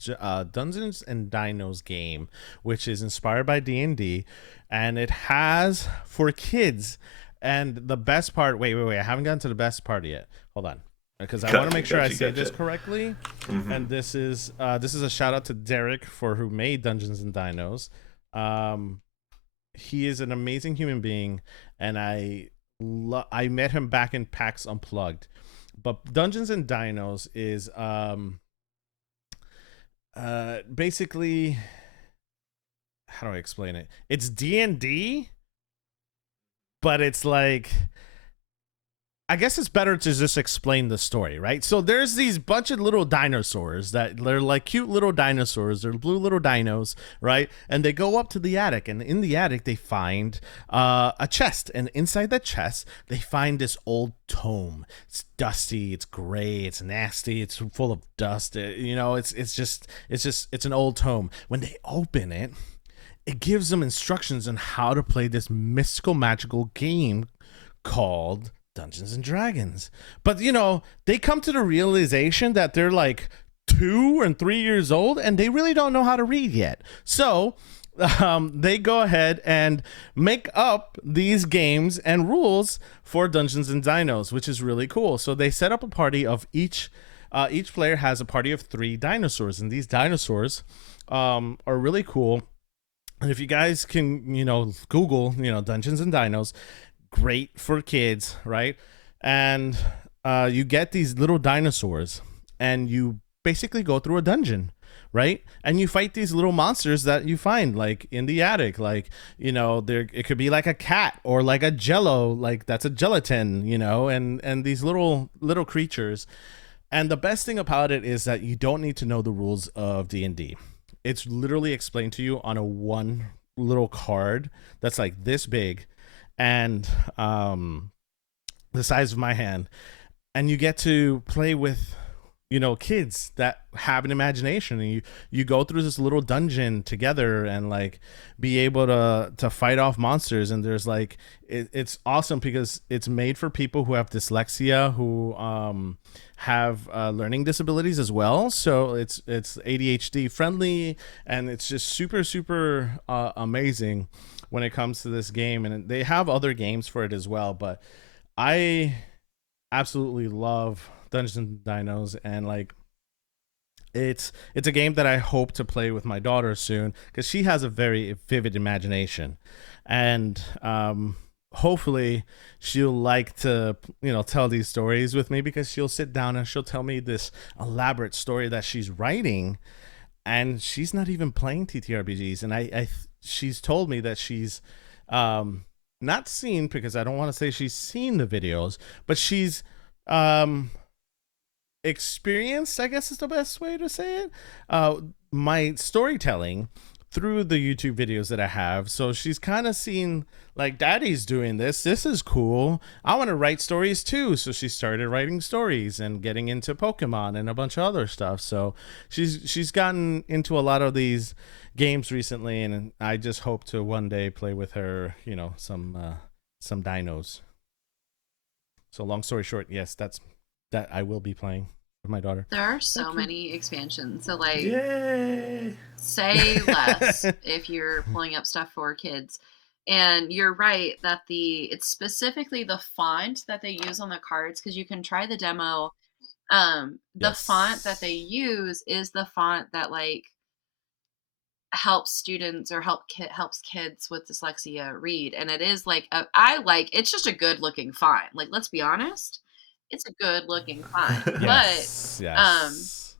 Dinos game, which is inspired by D&D, and it has for kids. And the best part, wait, I haven't gotten to the best part yet. Hold on, because I want to make sure I say this correctly. Mm-hmm. And this is a shout out to Derek for who made Dungeons and Dinos. He is an amazing human being, and I met him back in PAX Unplugged. But Dungeons and Dinos is basically, how do I explain it? It's D&D, but it's like, I guess it's better to just explain the story, right? So there's these bunch of little dinosaurs that they're like cute little dinosaurs. They're blue little dinos, right? And they go up to the attic, and in the attic they find a chest, and inside that chest they find this old tome. It's dusty, it's gray, it's nasty, it's full of dust. It's an old tome. When they open it, it gives them instructions on how to play this mystical magical game called Dungeons and Dragons. But they come to the realization that they're like 2 and 3 years old and they really don't know how to read yet. So they go ahead and make up these games and rules for Dungeons and Dinos, which is really cool. So they set up a party of each player has a party of 3 dinosaurs, and these dinosaurs are really cool. And if you guys can, Google, Dungeons and Dinos, great for kids, right? And you get these little dinosaurs, and you basically go through a dungeon, right? And you fight these little monsters that you find like in the attic, like there it could be like a cat or like a jello, like that's a gelatin, and these little creatures. And the best thing about it is that you don't need to know the rules of D&D. It's literally explained to you on a one little card that's like this big, and the size of my hand, and you get to play with kids that have an imagination, and you go through this little dungeon together and like be able to fight off monsters. And there's like it's awesome because it's made for people who have dyslexia, who have learning disabilities as well. So it's ADHD friendly, and it's just super amazing when it comes to this game. And they have other games for it as well, but I absolutely love Dungeons and Dinos, and like it's a game that I hope to play with my daughter soon, because she has a very vivid imagination, and hopefully she'll like to tell these stories with me, because she'll sit down and she'll tell me this elaborate story that she's writing, and she's not even playing TTRPGs. And she's told me that she's not seen, because I don't want to say she's seen the videos, but she's experienced, I guess is the best way to say it, my storytelling through the YouTube videos that I have. So she's kind of seen like, daddy's doing this is cool, I want to write stories too. So she started writing stories and getting into Pokemon and a bunch of other stuff. So she's gotten into a lot of these games recently, and I just hope to one day play with her, some dinos. So long story short, yes, that I will be playing. with my daughter. There are so many expansions. So like, Yay! say less if you're pulling up stuff for kids. And you're right that it's specifically the font that they use on the cards, because you can try the demo. The font that they use is the font that like helps students or helps kids with dyslexia read, and it is like it's just a good looking font. Like, let's be honest, it's a good looking font. Yes, But yes.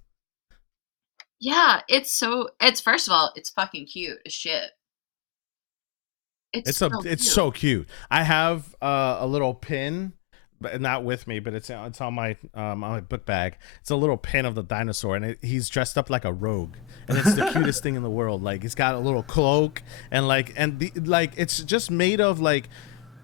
yeah, it's first of all, it's fucking cute as shit. It's so cute. I have a little pin, but not with me, but it's on my book bag. It's a little pin of the dinosaur, and he's dressed up like a rogue, and it's the cutest thing in the world. Like, he's got a little cloak, and it's just made of like,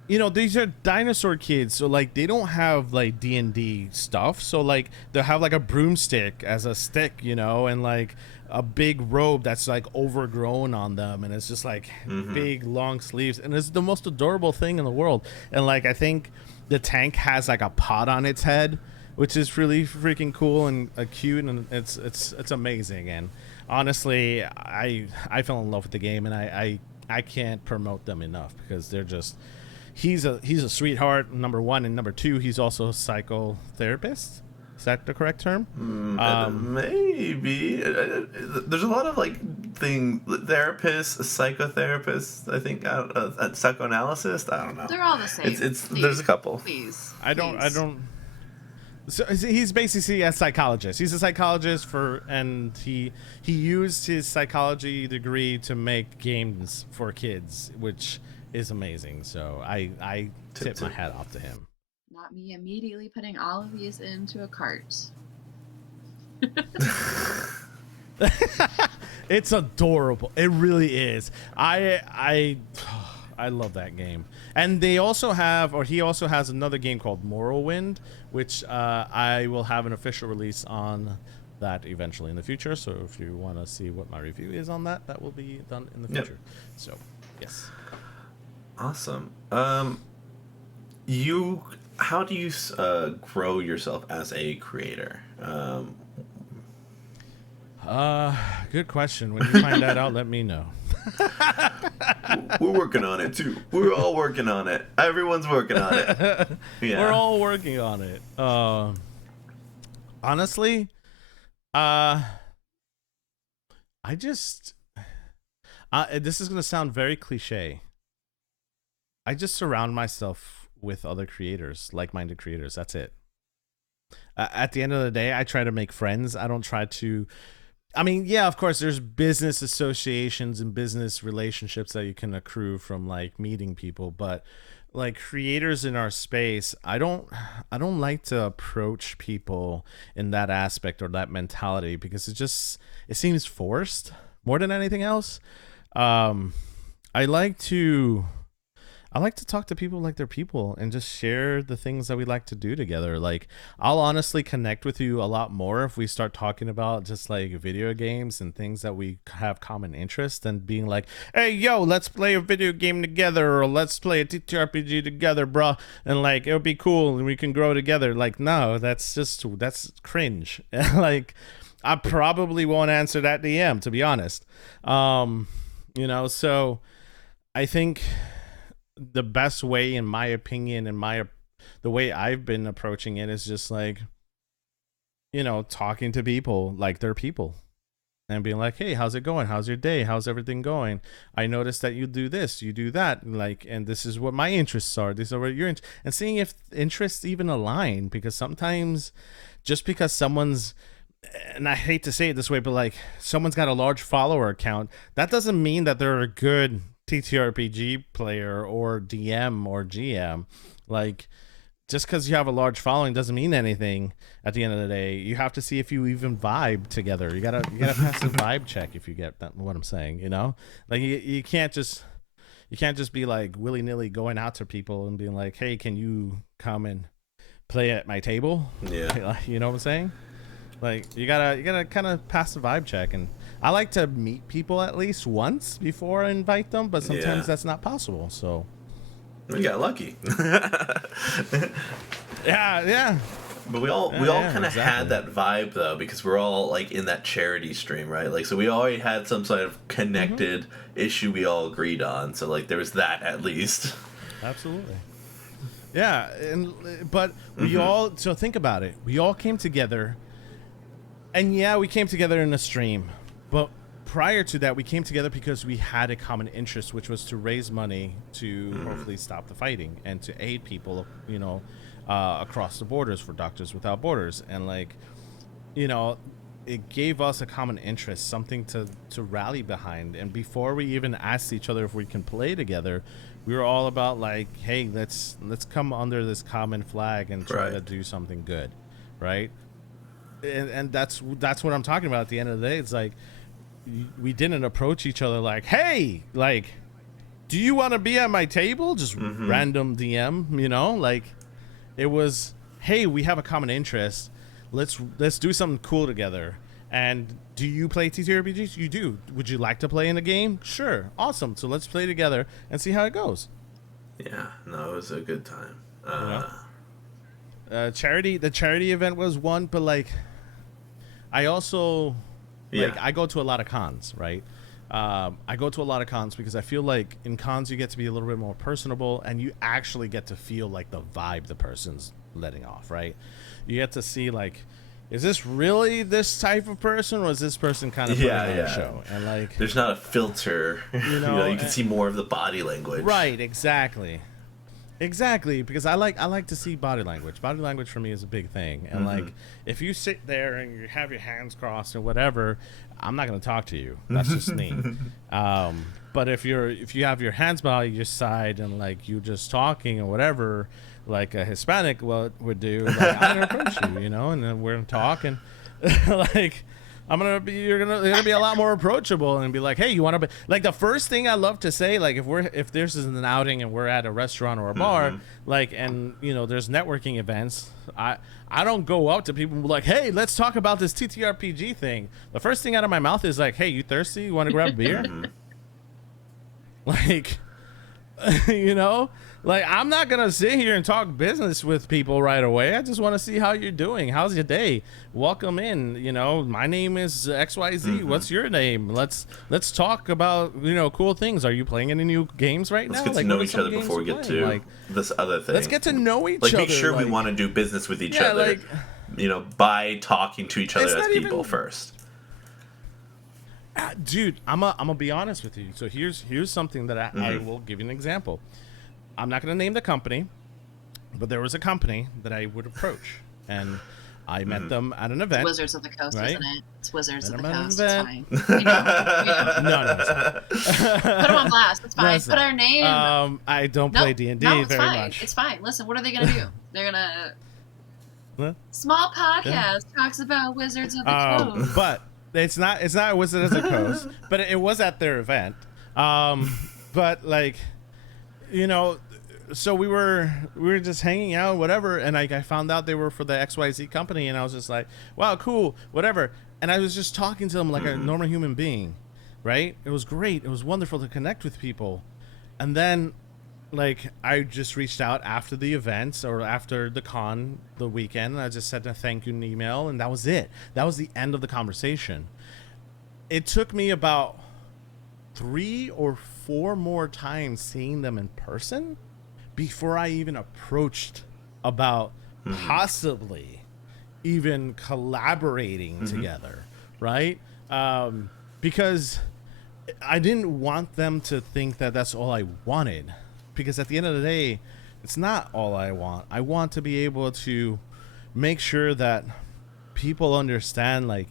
you know, these are dinosaur kids, so like they don't have like D&D stuff, so like they'll have like a broomstick as a stick, you know, and like a big robe that's like overgrown on them, and it's just like big long sleeves, and it's the most adorable thing in the world. And like, I think the tank has like a pot on its head, which is really freaking cool and cute, and it's amazing. And honestly, I fell in love with the game, and I can't promote them enough, because they're just, he's a sweetheart, number one, and number two, he's also a psychotherapist. Is that the correct term? Maybe. There's a lot of like therapists, psychotherapists. I think psychoanalyst. I don't know. They're all the same. There's a couple. Please. I don't. So he's basically a psychologist. He's a psychologist and he used his psychology degree to make games for kids, which is amazing. So I tip my hat off to him. Not me immediately putting all of these into a cart. It's adorable. It really is. I love that game. And they also have, or he also has another game called Morrowind, which I will have an official release on that eventually in the future. So if you want to see what my review is on that, that will be done in the future. Yep. So, yes. Awesome. How do you grow yourself as a creator? Good question. When you find that out, let me know. We're working on it too. We're all working on it. Everyone's working on it. Yeah. We're all working on it. Honestly, I just this is gonna sound very cliche. I just surround myself with other creators, like-minded creators. That's it. At the end of the day, I try to make friends. I don't try to, I mean, yeah, of course there's business associations and business relationships that you can accrue from like meeting people, but like creators in our space, I don't like to approach people in that aspect or that mentality, because it seems forced more than anything else. I like to talk to people like they're people and just share the things that we like to do together. Like, I'll honestly connect with you a lot more if we start talking about just like video games and things that we have common interest, and being like, hey, yo, let's play a video game together, or let's play a TTRPG together, bro. And like, it'll be cool and we can grow together. Like, no, that's cringe. Like, I probably won't answer that DM, to be honest. You know, so I think the best way, in my opinion, the way I've been approaching it is just like, you know, talking to people like they're people, and being like, hey, how's it going? How's your day? How's everything going? I noticed that you do this, you do that, like, and this is what my interests are. These are what your interests, and seeing if interests even align, because sometimes just because someone's, and I hate to say it this way, but like someone's got a large follower account, that doesn't mean that they're a good TTRPG player or DM or GM. Like, just because you have a large following doesn't mean anything. At the end of the day, you have to see if you even vibe together. You gotta pass the vibe check, if you get that, what I'm saying. You know, like you can't just be like willy-nilly going out to people and being like, hey, can you come and play at my table? Yeah. You know what I'm saying? Like, you gotta kind of pass the vibe check. And I like to meet people at least once before I invite them, but sometimes that's not possible. So we got lucky. yeah. But we all kind of had that vibe though, because we're all like in that charity stream, right? Like, so we already had some sort of connected issue we all agreed on. So like there was that at least. Absolutely. Yeah, but we all, so think about it. We all came together, and yeah, we came together in a stream, but prior to that, we came together because we had a common interest, which was to raise money to hopefully stop the fighting and to aid people, you know, across the borders for Doctors Without Borders. And like, you know, it gave us a common interest, something to rally behind. And before we even asked each other if we can play together, we were all about like, hey, let's come under this common flag and try to do something good, right? And that's what I'm talking about. At the end of the day, it's like we didn't approach each other like, hey, like, do you want to be at my table? Just random DM, you know? Like, it was, hey, we have a common interest. Let's do something cool together. And do you play TTRPGs? You do. Would you like to play in a game? Sure. Awesome. So let's play together and see how it goes. Yeah. No, it was a good time. The charity event was one, but like, I also, like, I go to a lot of cons, right? I go to a lot of cons because I feel like in cons you get to be a little bit more personable, and you actually get to feel like the vibe the person's letting off, right? You get to see like, is this really this type of person, or is this person kind of putting on a show? And like, there's not a filter. You know, you can see more of the body language. Right, exactly, because I like to see body language. Body language for me is a big thing. And like, if you sit there and you have your hands crossed and whatever, I'm not going to talk to you. That's just me. But if you have your hands by your side and like you just talking or whatever, like a Hispanic would do, like, I'm gonna approach you, you know, and then we're gonna talk, and like, you're gonna be a lot more approachable and be like, hey, you want to be like, the first thing I love to say, like, if this is an outing and we're at a restaurant or a bar, like, and you know, there's networking events, I don't go up to people and be like, hey, let's talk about this TTRPG thing. The first thing out of my mouth is like, hey, you thirsty? You want to grab a beer? Like, you know, like, I'm not gonna sit here and talk business with people right away. I just want to see how you're doing. How's your day? Welcome in. You know, my name is XYZ. What's your name? Let's talk about, you know, cool things. Are you playing any new games right now? Let's get to know each other before we get to like, this other thing. Let's get to know each other. Like, make sure we want to do business with each other. Like, you know, by talking to each other as people first. Dude, I'm gonna be honest with you. So here's something that I will give you an example. I'm not going to name the company, but there was a company that I would approach, and I met them at an event. Wizards of the Coast, right? Isn't it? It's Wizards of the Coast. Event. It's fine. No. Put them on blast. It's fine. Put our name. I don't play D&D very much. It's fine. Listen, what are they going to do? They're going to... Small podcast talks about Wizards of the Coast. But it's not Wizards of the Coast, but it was at their event. But like, you know, so we were just hanging out, whatever, and I found out they were for the XYZ company, and I was just like, wow, cool, whatever. And I was just talking to them like a normal human being, right? It was great. It was wonderful to connect with people. And then, like, I just reached out after the events or after the con, the weekend, and I just sent a thank you email, and that was it. That was the end of the conversation. It took me about 3 or 4 more times seeing them in person before I even approached about possibly even collaborating together, right? Because I didn't want them to think that that's all I wanted, because at the end of the day, it's not all I want. I want to be able to make sure that people understand, like,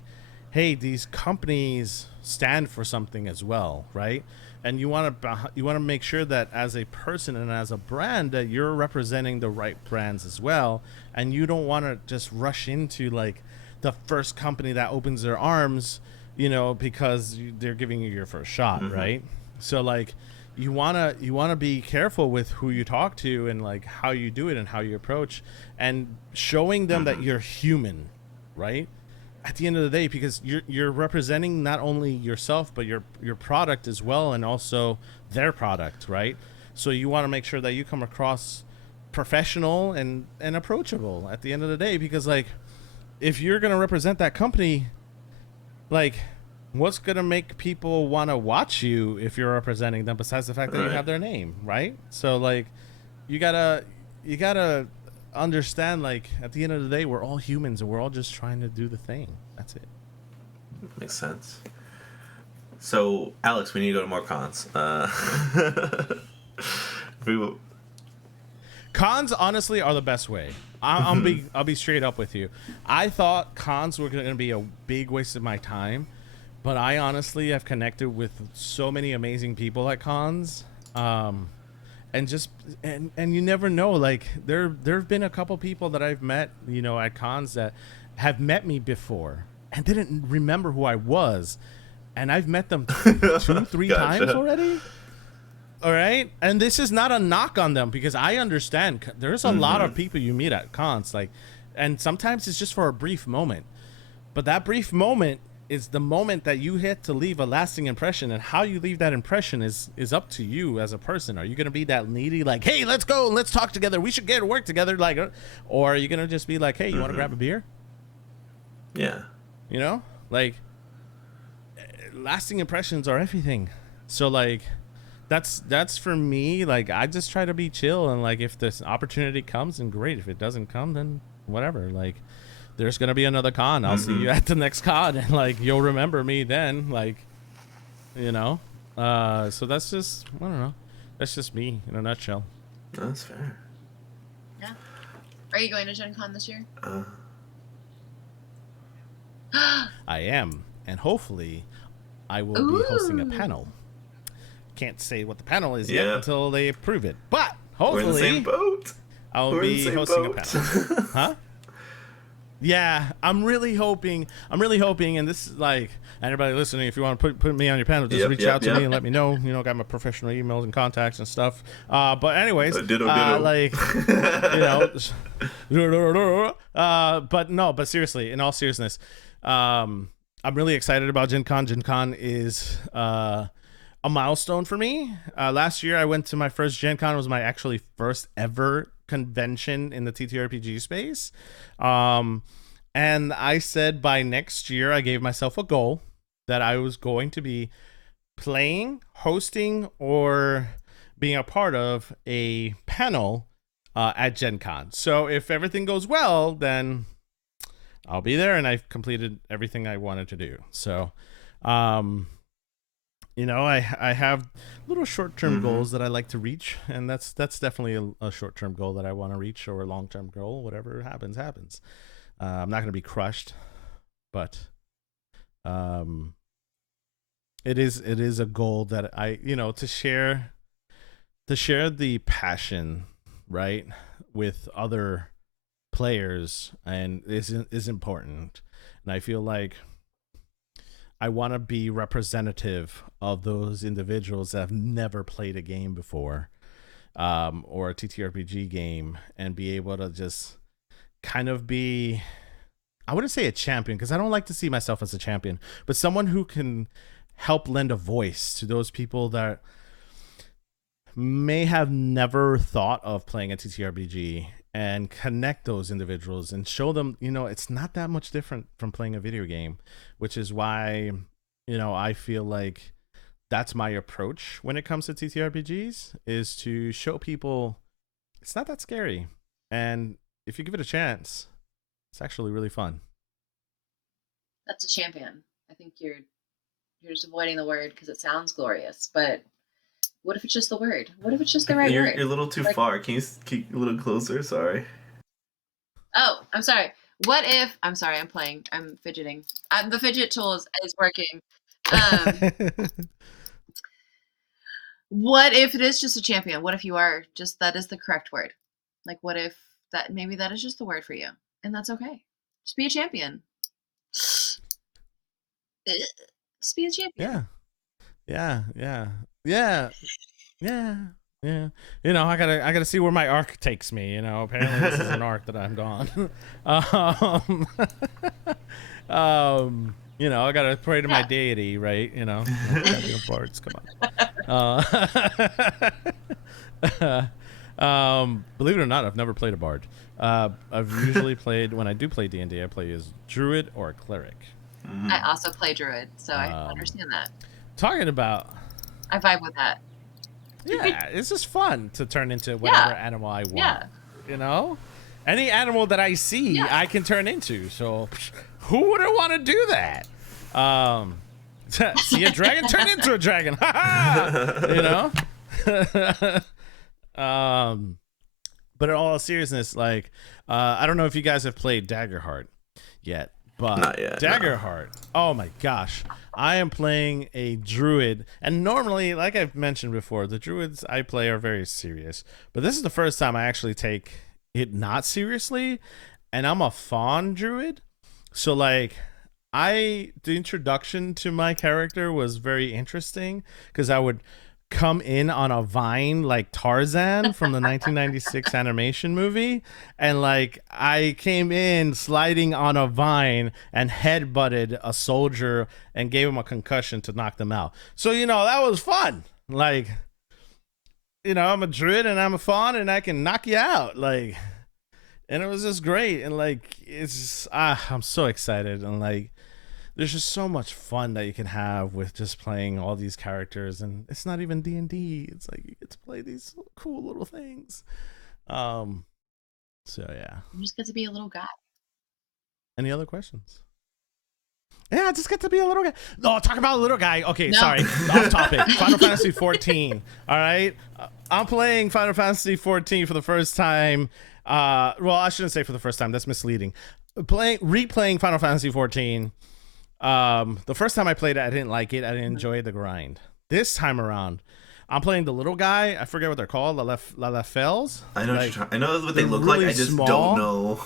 hey, these companies stand for something as well, right? And you want to make sure that as a person and as a brand that you're representing the right brands as well, and you don't want to just rush into like the first company that opens their arms, you know, because they're giving you your first shot, right? So like, you wanna be careful with who you talk to and like how you do it and how you approach, and showing them that you're human, right? At the end of the day, because you're representing not only yourself but your product as well, and also their product, right? So you want to make sure that you come across professional and approachable at the end of the day, because like if you're gonna represent that company, like what's gonna make people want to watch you if you're representing them besides the fact that you have their name, right? So like you gotta understand, like at the end of the day we're all humans and we're all just trying to do the thing. That's it. Makes sense. So Alex, we need to go to more cons. Cons honestly are the best way. I'll be straight up with you. I thought cons were going to be a big waste of my time, but I honestly have connected with so many amazing people at cons, and you never know. Like there've been a couple people that I've met, you know, at cons that have met me before and didn't remember who I was, and I've met them 2-3 times already. All right, and this is not a knock on them, because I understand there's a lot of people you meet at cons, like, and sometimes it's just for a brief moment, but that brief moment is the moment that you hit to leave a lasting impression, and how you leave that impression is up to you as a person. Are you gonna be that needy, like, hey, let's go, let's talk together, we should get to work together, like, or are you gonna just be like, hey, you want to grab a beer? Yeah, you know, like, lasting impressions are everything. So like that's for me. Like I just try to be chill, and like if this opportunity comes, then great. If it doesn't come, then whatever. Like there's gonna be another con. I'll see you at the next con, and like you'll remember me then. Like, you know. So that's just, I don't know. That's just me in a nutshell. That's fair. Yeah. Are you going to Gen Con this year? I am, and hopefully I will be hosting a panel. Can't say what the panel is yet until they approve it, but hopefully we're in the same boat. I'll be hosting a panel. Huh? Yeah, I'm really hoping, and this is like, anybody listening, if you want to put me on your panel, just reach out to me and let me know. You know, got my professional emails and contacts and stuff. But anyways, ditto. Like, you know, but seriously, in all seriousness, I'm really excited about Gen Con. Gen Con is a milestone for me. Last year I went to my first Gen Con. It was my actually first ever convention in the TTRPG space. And I said by next year, I gave myself a goal that I was going to be playing, hosting, or being a part of a panel at Gen Con. So if everything goes well, then I'll be there, and I've completed everything I wanted to do. So, you know, I have little short-term goals that I like to reach, and that's definitely a short-term goal that I want to reach, or a long-term goal. Whatever happens. I'm not going to be crushed, but it is a goal that I, you know, to share the passion, right, with other players, and is important. And I feel like I want to be representative of those individuals that have never played a game before, or a TTRPG game, and be able to just kind of be, I wouldn't say a champion, because I don't like to see myself as a champion, but someone who can help lend a voice to those people that may have never thought of playing a TTRPG, and connect those individuals and show them, you know, it's not that much different from playing a video game, which is why, you know, I feel like that's my approach when it comes to TTRPGs, is to show people it's not that scary. And if you give it a chance, it's actually really fun. That's a champion. I think you're just avoiding the word because it sounds glorious, but what if it's just the word? What if it's just the right word? You're a little too far. Can you keep a little closer? Sorry. Oh, I'm sorry. What if... I'm sorry, I'm playing. I'm fidgeting. The fidget tool is working. What if it is just a champion? What if you are just... that is the correct word? Like, what if maybe that is just the word for you? And that's okay. Just be a champion. Just be a champion. Yeah. You know, I gotta see where my arc takes me. You know, apparently this is an arc that I'm gone. You know, I gotta pray to my deity, right? You know, champion parts. Come on. Believe it or not, I've never played a bard. I've usually played, when I do play D&D, I play as druid or a cleric. I also play druid, so I Um, understand that. Talking about, I vibe with that. yeah, it's just fun to turn into whatever animal I want. Yeah. You know, any animal that I see, I can turn into. So, who wouldn't want to do that? See a dragon, turn into a dragon. You know. But in all seriousness, like, I don't know if you guys have played Daggerheart yet, but Not yet, Daggerheart. No. Oh my gosh, I am playing a druid, and normally, like I've mentioned before, the druids I play are very serious, but this is the first time I actually take it not seriously, and I'm a fawn druid, so like. The introduction to my character was very interesting because I would come in on a vine like Tarzan from the 1996 animation movie, and like I came in sliding on a vine and headbutted a soldier and gave him a concussion to knock them out. So that was fun. Like, I'm a druid and I'm a fawn and I can knock you out. Like, and it was just great. And like, it's just, I'm so excited. And like, there's just so much fun that you can have with just playing all these characters, and it's not even D&D. It's like you get to play these cool little things. So yeah. You just get to be a little guy. Any other questions? Yeah, I just get to be a little guy. No, talk about a little guy. Okay, No. Sorry. Off topic. Final Fantasy 14. All right. I'm playing Final Fantasy 14 for the first time. Well, I shouldn't say for the first time. That's misleading. Replaying Final Fantasy 14. The first time I played it, I didn't like it. I didn't enjoy the grind. This time around, I'm playing the little guy. I forget what they're called. Lalafels. I know. I know what they look like. I just don't know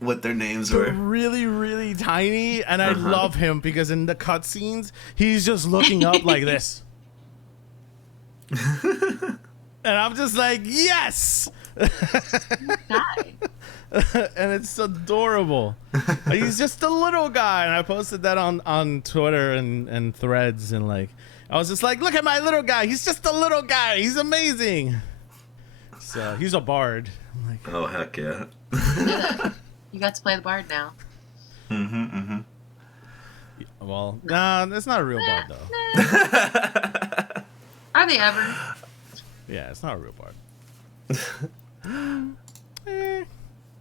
what their names were. Really, really tiny, and I love him because in the cutscenes, he's just looking up like this, and I'm just like, yes. And it's adorable. He's just a little guy, and I posted that on Twitter and Threads, and like I was just like, look at my little guy. He's just a little guy. He's amazing. So he's a bard. I'm like, oh heck yeah. You got to play the bard now. Well, nah, that's not a real bard though. Are they ever? Yeah, it's not a real bard.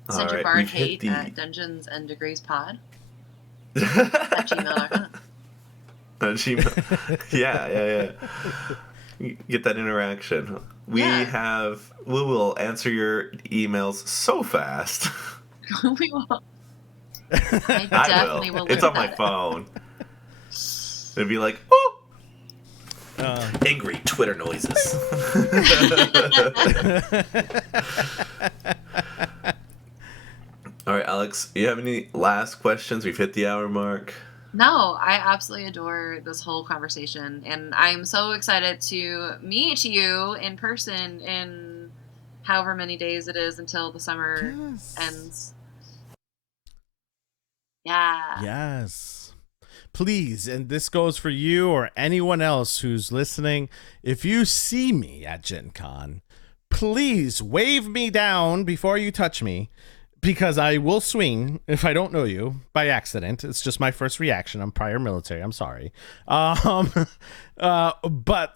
Send your right, bard we've hit hate the- at Dungeons and Degrees Pod at gmail.com. Yeah. You get that interaction. We will answer your emails so fast. We will. I I definitely will. will. It's look on my at phone. It'd be like, oh, angry Twitter noises. All right, Alex, you have any last questions? We've hit the hour mark. No, I absolutely adore this whole conversation, and I'm so excited to meet you in person in however many days it is until the summer ends. Yeah. Yes. Please, and this goes for you or anyone else who's listening, if you see me at Gen Con, please wave me down before you touch me, because I will swing if I don't know you by accident. It's just my first reaction. I'm prior military. I'm sorry. But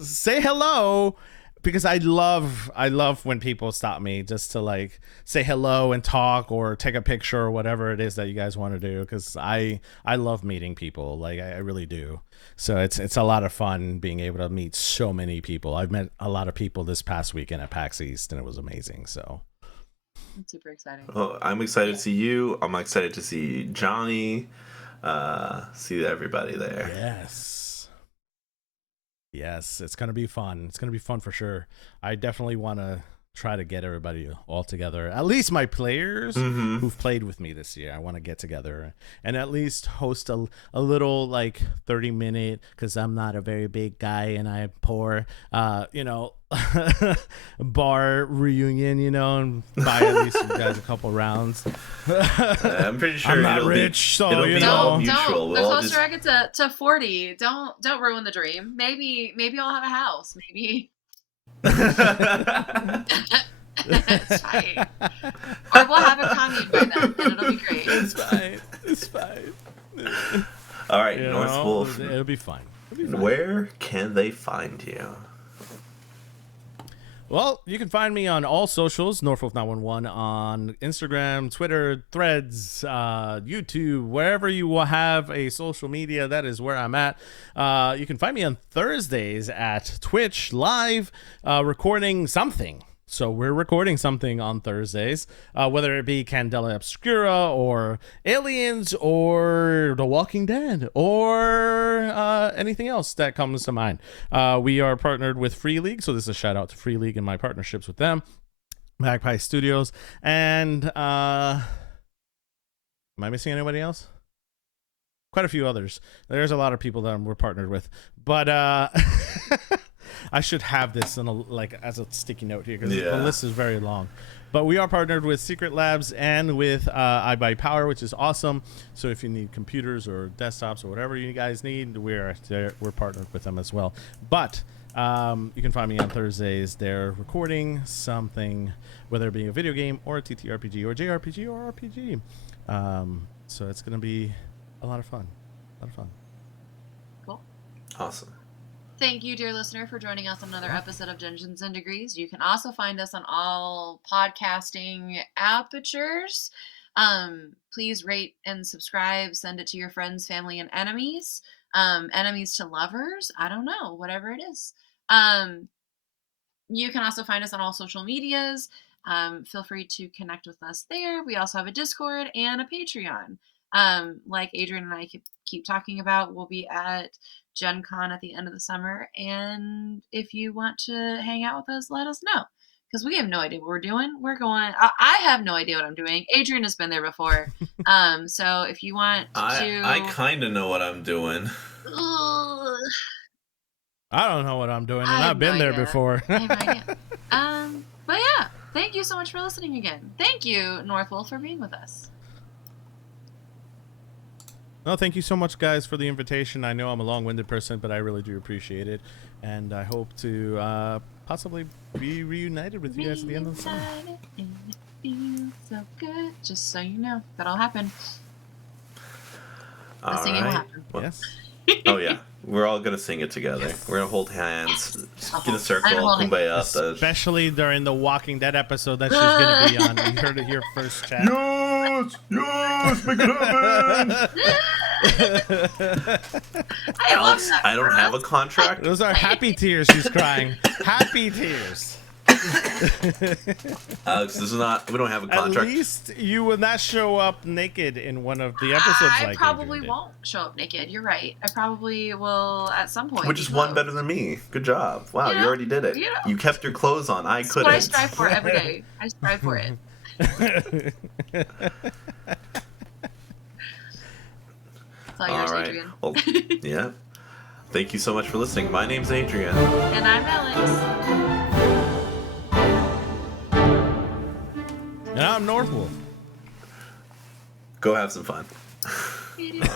say hello, because I love when people stop me just to like say hello and talk or take a picture or whatever it is that you guys want to do, because I love meeting people. Like I really do. So it's a lot of fun being able to meet so many people. I've met a lot of people this past weekend at PAX East, and it was amazing. So It's super exciting. Well, I'm excited to see you. I'm excited to see Johnny. See everybody there. Yes, it's gonna be fun. It's gonna be fun for sure. I definitely want to try to get everybody all together. At least my players who've played with me this year. I want to get together and at least host a little like 30-minute, because I'm not a very big guy and I'm poor, bar reunion, and buy at least you guys a couple rounds. I'm pretty sure I'm not it'll rich, so it'll you be know. all Don't. mutual. The We'll all closer I get to 40, don't ruin the dream. Maybe I'll have a house. Maybe It's fine. Or we'll have a commune by then, and it'll be great. It's fine. It's fine. All right, You North know, Wolf. It'll be fine. It'll be fine. Where can they find you? Well, you can find me on all socials, NorthWolf911, on Instagram, Twitter, Threads, YouTube, wherever you have a social media, that is where I'm at. You can find me on Thursdays at Twitch live, recording something. So we're recording something on Thursdays, whether it be Candela Obscura or Aliens or The Walking Dead or anything else that comes to mind. We are partnered with Free League, so this is a shout out to Free League and my partnerships with them, Magpie Studios, and am I missing anybody else? Quite a few others. There's a lot of people that we're partnered with, but I should have this in as a sticky note here because the list is very long. But we are partnered with Secret Labs and with iBuyPower, which is awesome. So if you need computers or desktops or whatever you guys need, we're partnered with them as well. But you can find me on Thursdays. They're recording something, whether it be a video game or a TTRPG or JRPG or RPG. So it's going to be a lot of fun. Cool. Awesome. Thank you, dear listener, for joining us on another episode of Dungeons and Degrees. You can also find us on all podcasting apertures. Please rate and subscribe. Send it to your friends, family, and enemies. Enemies to lovers. I don't know. Whatever it is. You can also find us on all social medias. Feel free to connect with us there. We also have a Discord and a Patreon. Like Adrian and I keep talking about, we'll be at Gen Con at the end of the summer, and if you want to hang out with us, let us know, because we have no idea what we're doing. I have no idea what I'm doing. Adrian has been there before. So if you want I kind of know what I'm doing. I don't know what I'm doing, and I've been there before. I have no idea. But yeah, thank you so much for listening again. Thank you, North Wolf, for being with us. No, thank you so much, guys, for the invitation. I know I'm a long-winded person, but I really do appreciate it. And I hope to possibly be reunited with you guys at the end of the summer. And it feels so good. Just so you know, that'll happen. The singing will happen. Well, yes. Oh, yeah. We're all going to sing it together. Yes. We're going to hold hands, Yes. get a circle, kumbaya. Especially during the Walking Dead episode that she's going to be on. You heard it here first, chat. Yes, make it happen. Alex, I don't have a contract. Those are happy tears she's crying. Happy tears. Alex, we don't have a contract. At least you will not show up naked in one of the episodes. I probably won't show up naked. You're right. I probably will at some point. Which is one better than me. Good job. Wow, you already did it. You kept your clothes on. I couldn't. That's what I strive for every day. I strive for it. It's all yours, right. Adrian. Well, yeah. Thank you so much for listening. My name's Adrian. And I'm Alex. And I'm NorthWolf. Go have some fun. It is